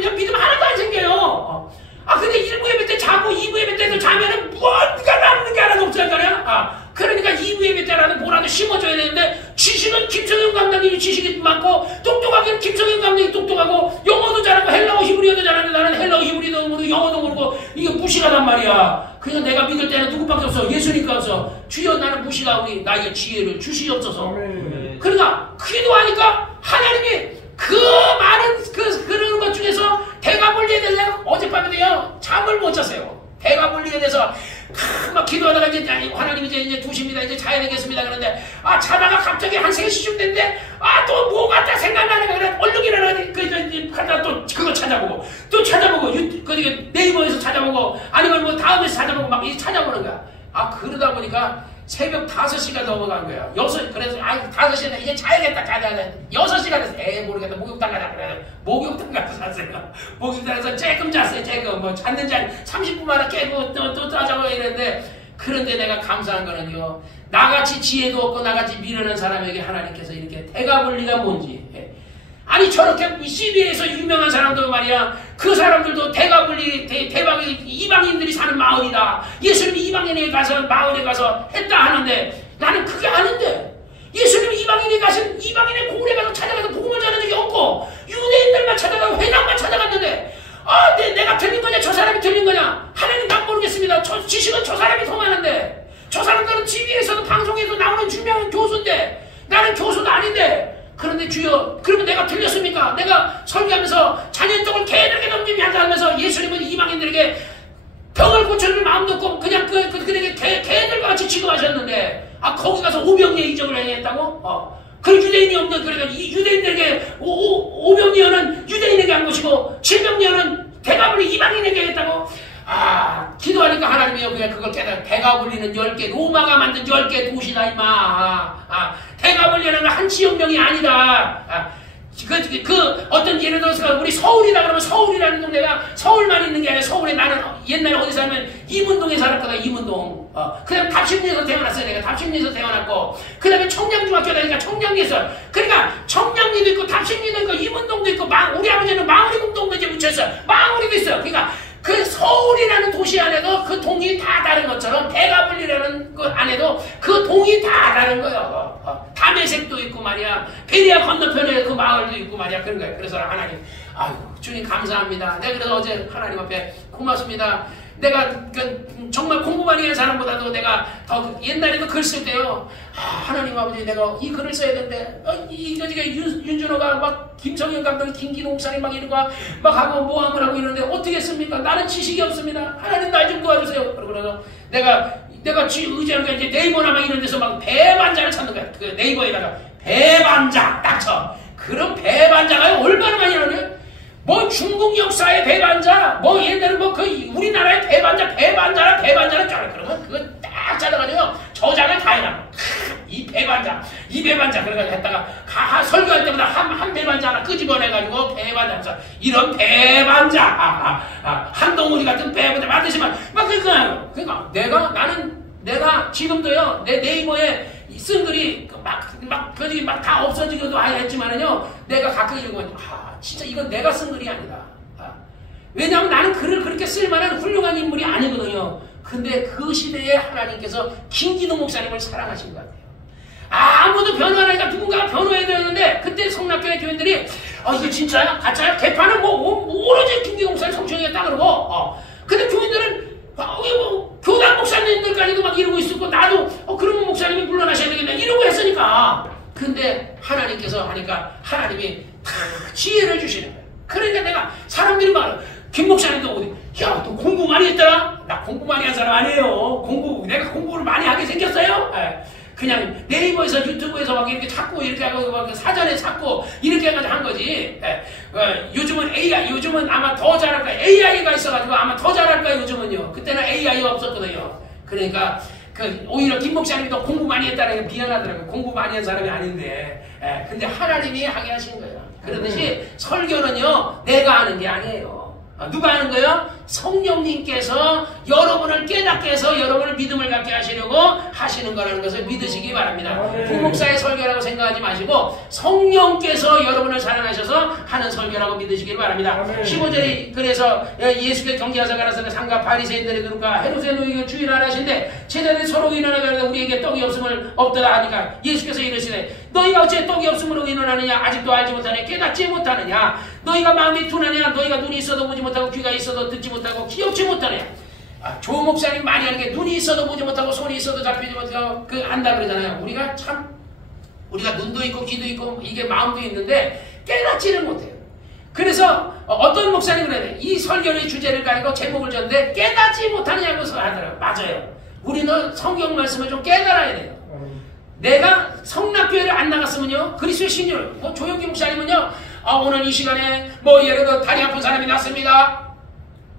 되면 믿음 하나도 안 생겨요. 근데 1부 예배 때 자고 2부 예배 때도 자면은 뭔가 남는 게 하나도 없잖아요. 그러니까 2부 예배 때라도 뭐라도 심어줘야 되는데 지식은 김성현 감독님이 지식이 많고 똑똑하기는 김성현 감독이 똑똑하고 영어도 잘하고 헬라어 히브리어도 잘하는데 나는 헬라어 히브리어도 모르고 영어도 모르고 이게 무식하단 말이야. 그러니까 내가 믿을 때는 누구밖에 없어. 예수님께 없어. 주여 나는 무식하 우리 나에게 지혜를 주시옵소서. 그러니까 기도하니까 하나님이 그 많은 그런 것 중에서 대가볼리에 대해서 어젯밤에도요 잠을 못 잤어요. 대가볼리에 대해서 막 기도하다가 이제 하나님 이제 2시입니다. 이제 자야 되겠습니다. 그런데 자다가 갑자기 한 3시쯤 됐는데 또 뭐가 딱 생각나는 거야. 얼른 일어나가지고 가다가 또 그거 찾아보고 또 찾아보고 네이버에서 찾아보고 아니면 뭐 다음에서 찾아보고 막 찾아보는 거야. 그러다 보니까 새벽 5시가 넘어간 거야. 그래서 5시에 이제 자야겠다. 6시가 됐어. 모르겠다. 목욕탕 가자. 그래. 목욕탕 가서 잤어요. 목욕탕에서 쬐끔 잤어요. 쬐끔. 뭐 잤는지 한 30분 만에 깨고 또 자자고 이랬는데 그런데 내가 감사한 거는요. 나같이 지혜도 없고 나같이 미련한 사람에게 하나님께서 이렇게 대가볼리가 뭔지. 아니 저렇게 CB에서 유명한 사람들 말이야. 그 사람들도 대가볼리 대박이 이방인들이 사는 마을이다. 예수님이 이방인에 가서 마을에 가서 했다 하는데 나는 그게 아닌데 예수님이 이방인에 가신 이방인의 고을에 가서 찾아가서 복음을 전한 적이 없고 유대인들만 찾아가고 회당만 찾아갔는데 내가 틀린 거냐 저 사람이 틀린 거냐 하나님 난 모르겠습니다. 지식은 저 사람이 통하는데 저 사람들은 TV에서도 방송에서 나오는 유명한 교수인데 나는 교수도 아닌데 그런데 주여 그러면 내가 틀렸습니까? 내가 설교하면서 자녀떡을 개들에게 넘기며 하면서 예수님은 이방인들에게 병을 고쳐줄 마음도 없고 그냥 그들에게 개들과 같이 취급하셨는데 거기 가서 오병이어 이적을 행했다고? 그 유대인이 없는 그러니까 이 유대인들에게 오병이어는 유대인에게 한 것이고 칠병이어는 대가볼리 이방인에게 했다고? 기도하니까 하나님이요 그냥 그걸 깨달아. 대가볼리는 10개 로마가 만든 10개 도시다 임마. 대가볼리는 한 지역명이 아니다. 어떤 예를 들어서 우리 서울이다 그러면 서울이라는 동네가 서울만 있는 게 아니라 서울에 나는 옛날에 어디 살면 이문동에 살았거든. 이문동. 그 다음에 답심리에서 태어났어요. 내가 답심리에서 태어났고 그 다음에 청량중학교 다니니까 청량리에서 그러니까 청량리도 있고 답심리도 있고 이문동도 있고 우리 아버지는 마을이공동도 이제 묻혀있어. 마을이도 있어요. 그러니까 그 서울이라는 도시 안에도 그 동이 다 다른 것처럼 대가볼리라는 그 안에도 그 동이 다 다른 거예요. 담에색도 있고 말이야. 베리아 건너편에 그 마을도 있고 말이야. 그런 거예요. 그래서 하나님, 주님 감사합니다. 내가 그래서 어제 하나님 앞에 고맙습니다. 내가 정말 공부 많이 한 사람보다도 내가 더 옛날에도 글 쓸 때요. 하나님 아버지 내가 이 글을 써야 되는데 윤준호가 막 김성현 감독이 김기동 목사님 막 이러고 막 하고 모함을 하고 이러는데 어떻게 씁니까? 나는 지식이 없습니다. 하나님 날 좀 도와주세요. 그러고 내가 의지하는 게 이제 네이버나 막 이런 데서 막 배반자를 찾는 거야. 그 네이버에다가 배반자 딱 쳐. 그런 배반자가 얼마나 많이 나오냐? 뭐 중국 역사의 배반자, 뭐 옛날에 뭐 그 우리나라의 배반자라 줄 알아. 그러면 그거 딱 찾아가지고 저장을 다 해놔. 이 배반자. 그래가지고 했다가 설교할 때마다 한 배반자 하나 끄집어내가지고 배반자. 이런 배반자. 한동훈이 같은 배반자 만드시면 막 그러니까 내가 지금도요 내 네이버에 쓴 글이 막 다 없어지기도 했지만은요 내가 가끔 읽으면 진짜 이건 내가 쓴 글이 아니다. 왜냐하면 나는 글을 그렇게 쓸만한 훌륭한 인물이 아니거든요. 근데 그 시대에 하나님께서 김기동 목사님을 사랑하신 것 같아요. 아무도 변호하니까 누군가가 변호해야 되는데 그때 성락교회 교인들이 이거 진짜야? 가짜야? 개판은 오로지 김기동 목사님 성추행했다 그러고 근데 교인들은 교단 목사님들까지도 막 이러고 있었고 나도 그러면 목사님이 물러나셔야 되겠네 이러고 했으니까 근데 하나님께서 하니까 하나님이 다 지혜를 주시는 거예요. 그러니까 내가 사람들이 막 김 목사님도 야 너 공부 많이 했더라? 나 공부 많이 한 사람 아니에요. 내가 공부를 많이 하게 생겼어요? 그냥 네이버에서 유튜브에서 막 이렇게 찾고 이렇게 하고 막 사전에 찾고 이렇게 해가지고 한 거지. 요즘은 요즘은 아마 더 잘할 거야. AI가 있어가지고 아마 더 잘할 거야 요즘은요. 그때는 AI가 없었거든요. 그러니까 오히려 김 목사님도 공부 많이 했다는 게 미안하더라고요. 공부 많이 한 사람이 아닌데. 근데 하나님이 하게 하신 거예요. 그러듯이 설교는요 내가 하는 게 아니에요. 누가 하는 거예요? 성령님께서 여러분을 깨닫게 해서 여러분을 믿음을 갖게 하시려고 하시는 거라는 것을 믿으시기 바랍니다. 부목사의 설교라고 생각하지 마시고 성령께서 여러분을 사랑하셔서 하는 설교라고 믿으시기 바랍니다. 15절이 그래서 예수께 경계하사 가라사대 상가 바리새인들이 그런가 헤롯의 노이가 주일 안 하신데 제자들이 서로 의논하여 우리에게 떡이 없음을 없더라 하니까 예수께서 이르시되 너희가 어째 떡이 없음으로 의논하느냐 아직도 알지 못하느냐 깨닫지 못하느냐 너희가 마음이 둔하냐 너희가 눈이 있어도 보지 못하고 귀가 있어도 듣지 못하고 기억지 못하느냐. 조 목사님 많이 하는 게 눈이 있어도 보지 못하고 손이 있어도 잡히지 못하고 안다 그러잖아요. 우리가 눈도 있고 귀도 있고 이게 마음도 있는데 깨닫지는 못해요. 그래서 어떤 목사님 그래요. 이 설교의 주제를 가지고 제목을 줬는데 깨닫지 못하느냐고 하더라고요. 맞아요. 우리는 성경 말씀을 좀 깨달아야 돼요. 내가 성락교회를 안 나갔으면요 그리스도의 신유를 뭐 조용기 목사님은요 오늘 이 시간에 뭐 예를 들어 다리 아픈 사람이 났습니다.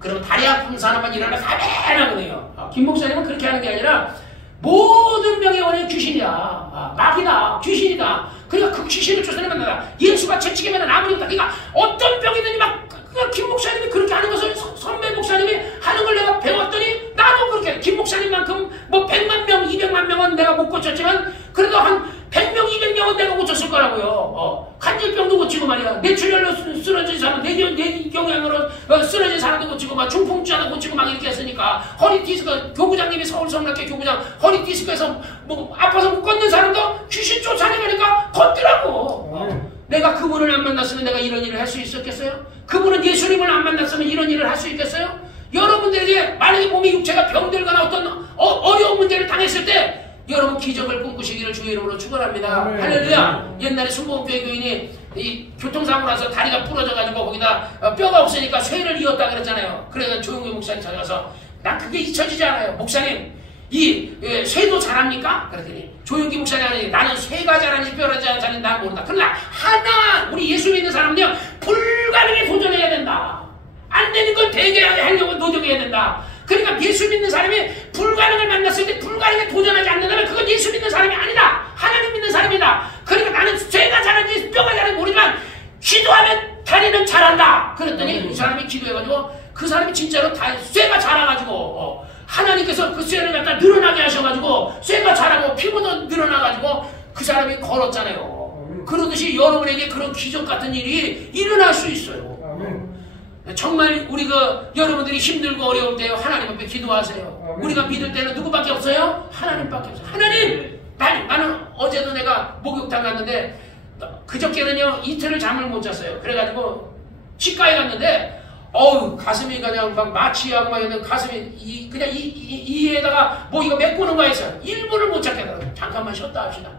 그럼 다리 아픈 사람만 일어나서 아멘 하거든요. 김 목사님은 그렇게 하는 게 아니라 모든 병의 원인은 귀신이야. 마귀다. 귀신이다. 그러니까 그 귀신을 쫓아내면 예수가 채찍이면 아무리도 그러니까 어떤 병이든지 막 김 목사님이 그렇게 하는 것을 선배 목사님이 하는 걸 내가 배웠더니 나도 그렇게 김 목사님만큼 뭐 100만 명, 200만 명은 내가 못 고쳤지만 그래도 한 100명, 200명은 내가 고쳤을 거라고요. 간질병도 고치고 말이야. 뇌출혈로 쓰러진 사람, 뇌경향으로 쓰러진 사람도 고치고 막 중풍주사도 고치고 막 이렇게 했으니까 허리 디스크 교구장님이 서울성락회 교구장 허리 디스크에서 뭐 아파서 못 걷는 사람도 귀신 쫓아내가니까 걷더라고. 내가 그분을 안 만났으면 내가 이런 일을 할 수 있었겠어요? 그분은 예수님을 안 만났으면 이런 일을 할 수 있겠어요? 여러분들에게 만약에 몸이 육체가 병들거나 어떤 어려운 문제를 당했을 때 여러분 기적을 꿈꾸시기를 주의 이름으로 축원합니다. 할렐루야. 옛날에 순복음교회 교인이 이 교통사고 나서 다리가 부러져가지고 거기다 뼈가 없으니까 쇠를 이었다 그랬잖아요. 그래서 조용기 목사님 찾아가서 난 그게 잊혀지지 않아요. 목사님 이 쇠도 잘합니까? 그랬더니 조용기 목사님 하니 나는 쇠가 잘하는지 뼈가 잘하는지 난 모른다. 그러나 하나 우리 예수 믿는 사람은요 불가능에 도전해야 된다. 안 되는 걸 되게 하려고 노력해야 된다. 그러니까 예수 믿는 사람이 불가능을 만났을 때 불가능에 도전하지 않는다면 그건 예수 믿는 사람이 아니다. 하나님 믿는 사람이다. 그러니까 나는 쇠가 잘하는지 뼈가 잘하는지 모르지만 기도하면 다리는 잘한다. 그랬더니 이 사람이 기도해가지고 그 사람이 진짜로 다 쇠가 자라가지고 하나님께서 그 쇠를 갖다 늘어나게 하셔가지고 쇠가 자라고 피부도 늘어나가지고 그 사람이 걸었잖아요. 그러듯이 여러분에게 그런 기적 같은 일이 일어날 수 있어요. 정말 여러분들이 힘들고 어려울 때 하나님 앞에 기도하세요. 우리가 믿을 때는 누구밖에 없어요? 하나님밖에 없어요. 하나님! 나는 어제도 내가 목욕탕 갔는데 그저께는요 이틀을 잠을 못 잤어요. 그래가지고 치과에 갔는데 가슴이 그냥 막 마취하고 막 있는 가슴이 그냥 이에다가 뭐 이거 메꾸는 거 했어요. 1분을 못 찾겠더라고요. 잠깐만 쉬었다 합시다.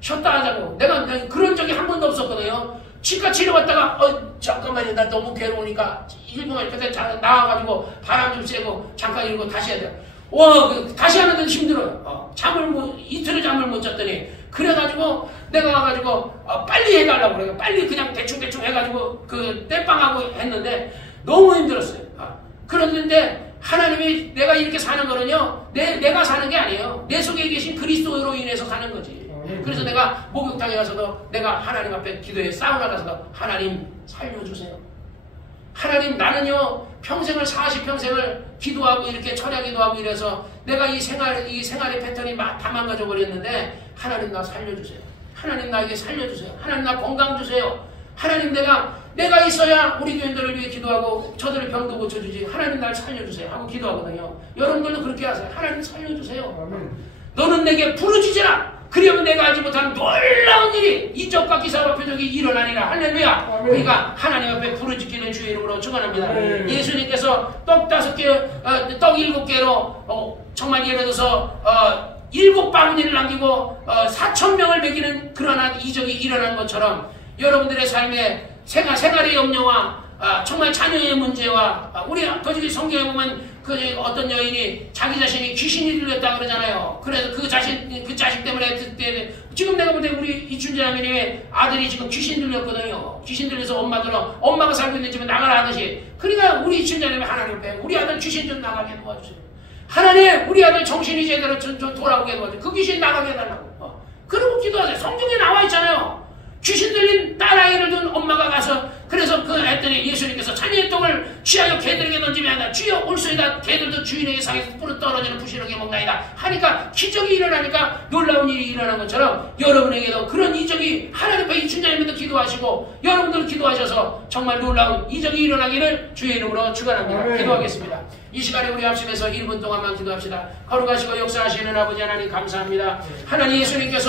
쉬었다 하자고. 내가 그런 적이 한 번도 없었거든요. 치과 치료 갔다가 잠깐만요. 나 너무 괴로우니까 1분만 그때 나와가지고 바람 좀 쐬고 잠깐 이러고 다시 해야 돼요. 다시 하는데도 힘들어요. 이틀을 잠을 못 잤더니 그래가지고 내가 와가지고 빨리 해달라고 그래요. 빨리 그냥 대충 해가지고 그 땜빵하고 했는데 너무 힘들었어요. 그런데 하나님이 내가 이렇게 사는 거는요 내가 사는 게 아니에요. 내 속에 계신 그리스도로 인해서 사는 거지. 그래서 내가 목욕탕에 가서도 내가 하나님 앞에 기도해 사우나 가서도 하나님 살려주세요. 하나님 나는요 평생을 40평생을 기도하고 이렇게 철야 기도하고 이래서 내가 이 생활의 패턴이 다 망가져 버렸는데 하나님 나 살려주세요. 하나님 나에게 살려주세요. 하나님 나 건강 주세요. 하나님 내가 있어야 우리 교인들을 위해 기도하고 저들의 병도 고쳐주지. 하나님 날 살려주세요 하고 기도하거든요. 여러분들도 그렇게 하세요. 하나님 살려주세요. 너는 내게 부르짖으라. 그러면 내가 알지 못한 놀라운 일이 이적과 기사와 표적이 일어나니라. 할렐루야. 그러니까 하나님 앞에 부르짖기를 주의 이름으로 축원합니다. 예수님께서 떡 5개, 떡 7개로 정말 예를 들어서 7바구니를 남기고 4,000명을 먹이는 그러한 이적이 일어난 것처럼 여러분들의 삶에 생활의 염려와 정말 자녀의 문제와 우리 거기 성경에 보면 그 어떤 여인이 자기 자신이 귀신이 들렸다 그러잖아요. 그래서 그 자식 때문에 그때 지금 내가 볼 때 우리 이춘재 자매님의 아들이 지금 귀신 들렸거든요. 귀신 들려서 엄마가 살고 있는 집에 나가라 하듯이. 그러니까 우리 이춘재 자매님 하나님 앞에 우리 아들 귀신 좀 나가게 도와주세요. 하나님 우리 아들 정신이 제대로 좀 돌아오게 도와주세요. 그 귀신 나가게 해달라고. 그러고 기도하세요. 성경에 나와 있잖아요. 귀신 들린 딸아이를 둔 엄마가 가서 그래서 그 했더니 예수님께서 자녀의 떡을 취하여 개들에게 던지면 한다. 주여 올소이다. 개들도 주인에게 상해서 뿔은 떨어지는 부시러기 먹나이다 하니까 기적이 일어나니까 놀라운 일이 일어난 것처럼 여러분에게도 그런 이적이 하나님 앞에 주님도 기도하시고 여러분들 기도하셔서 정말 놀라운 이적이 일어나기를 주의 이름으로 축원합니다. 아멘. 기도하겠습니다. 이 시간에 우리 합심해서 1분 동안만 기도합시다. 거룩하시고 역사하시는 아버지 하나님 감사합니다. 하나님 예수님께서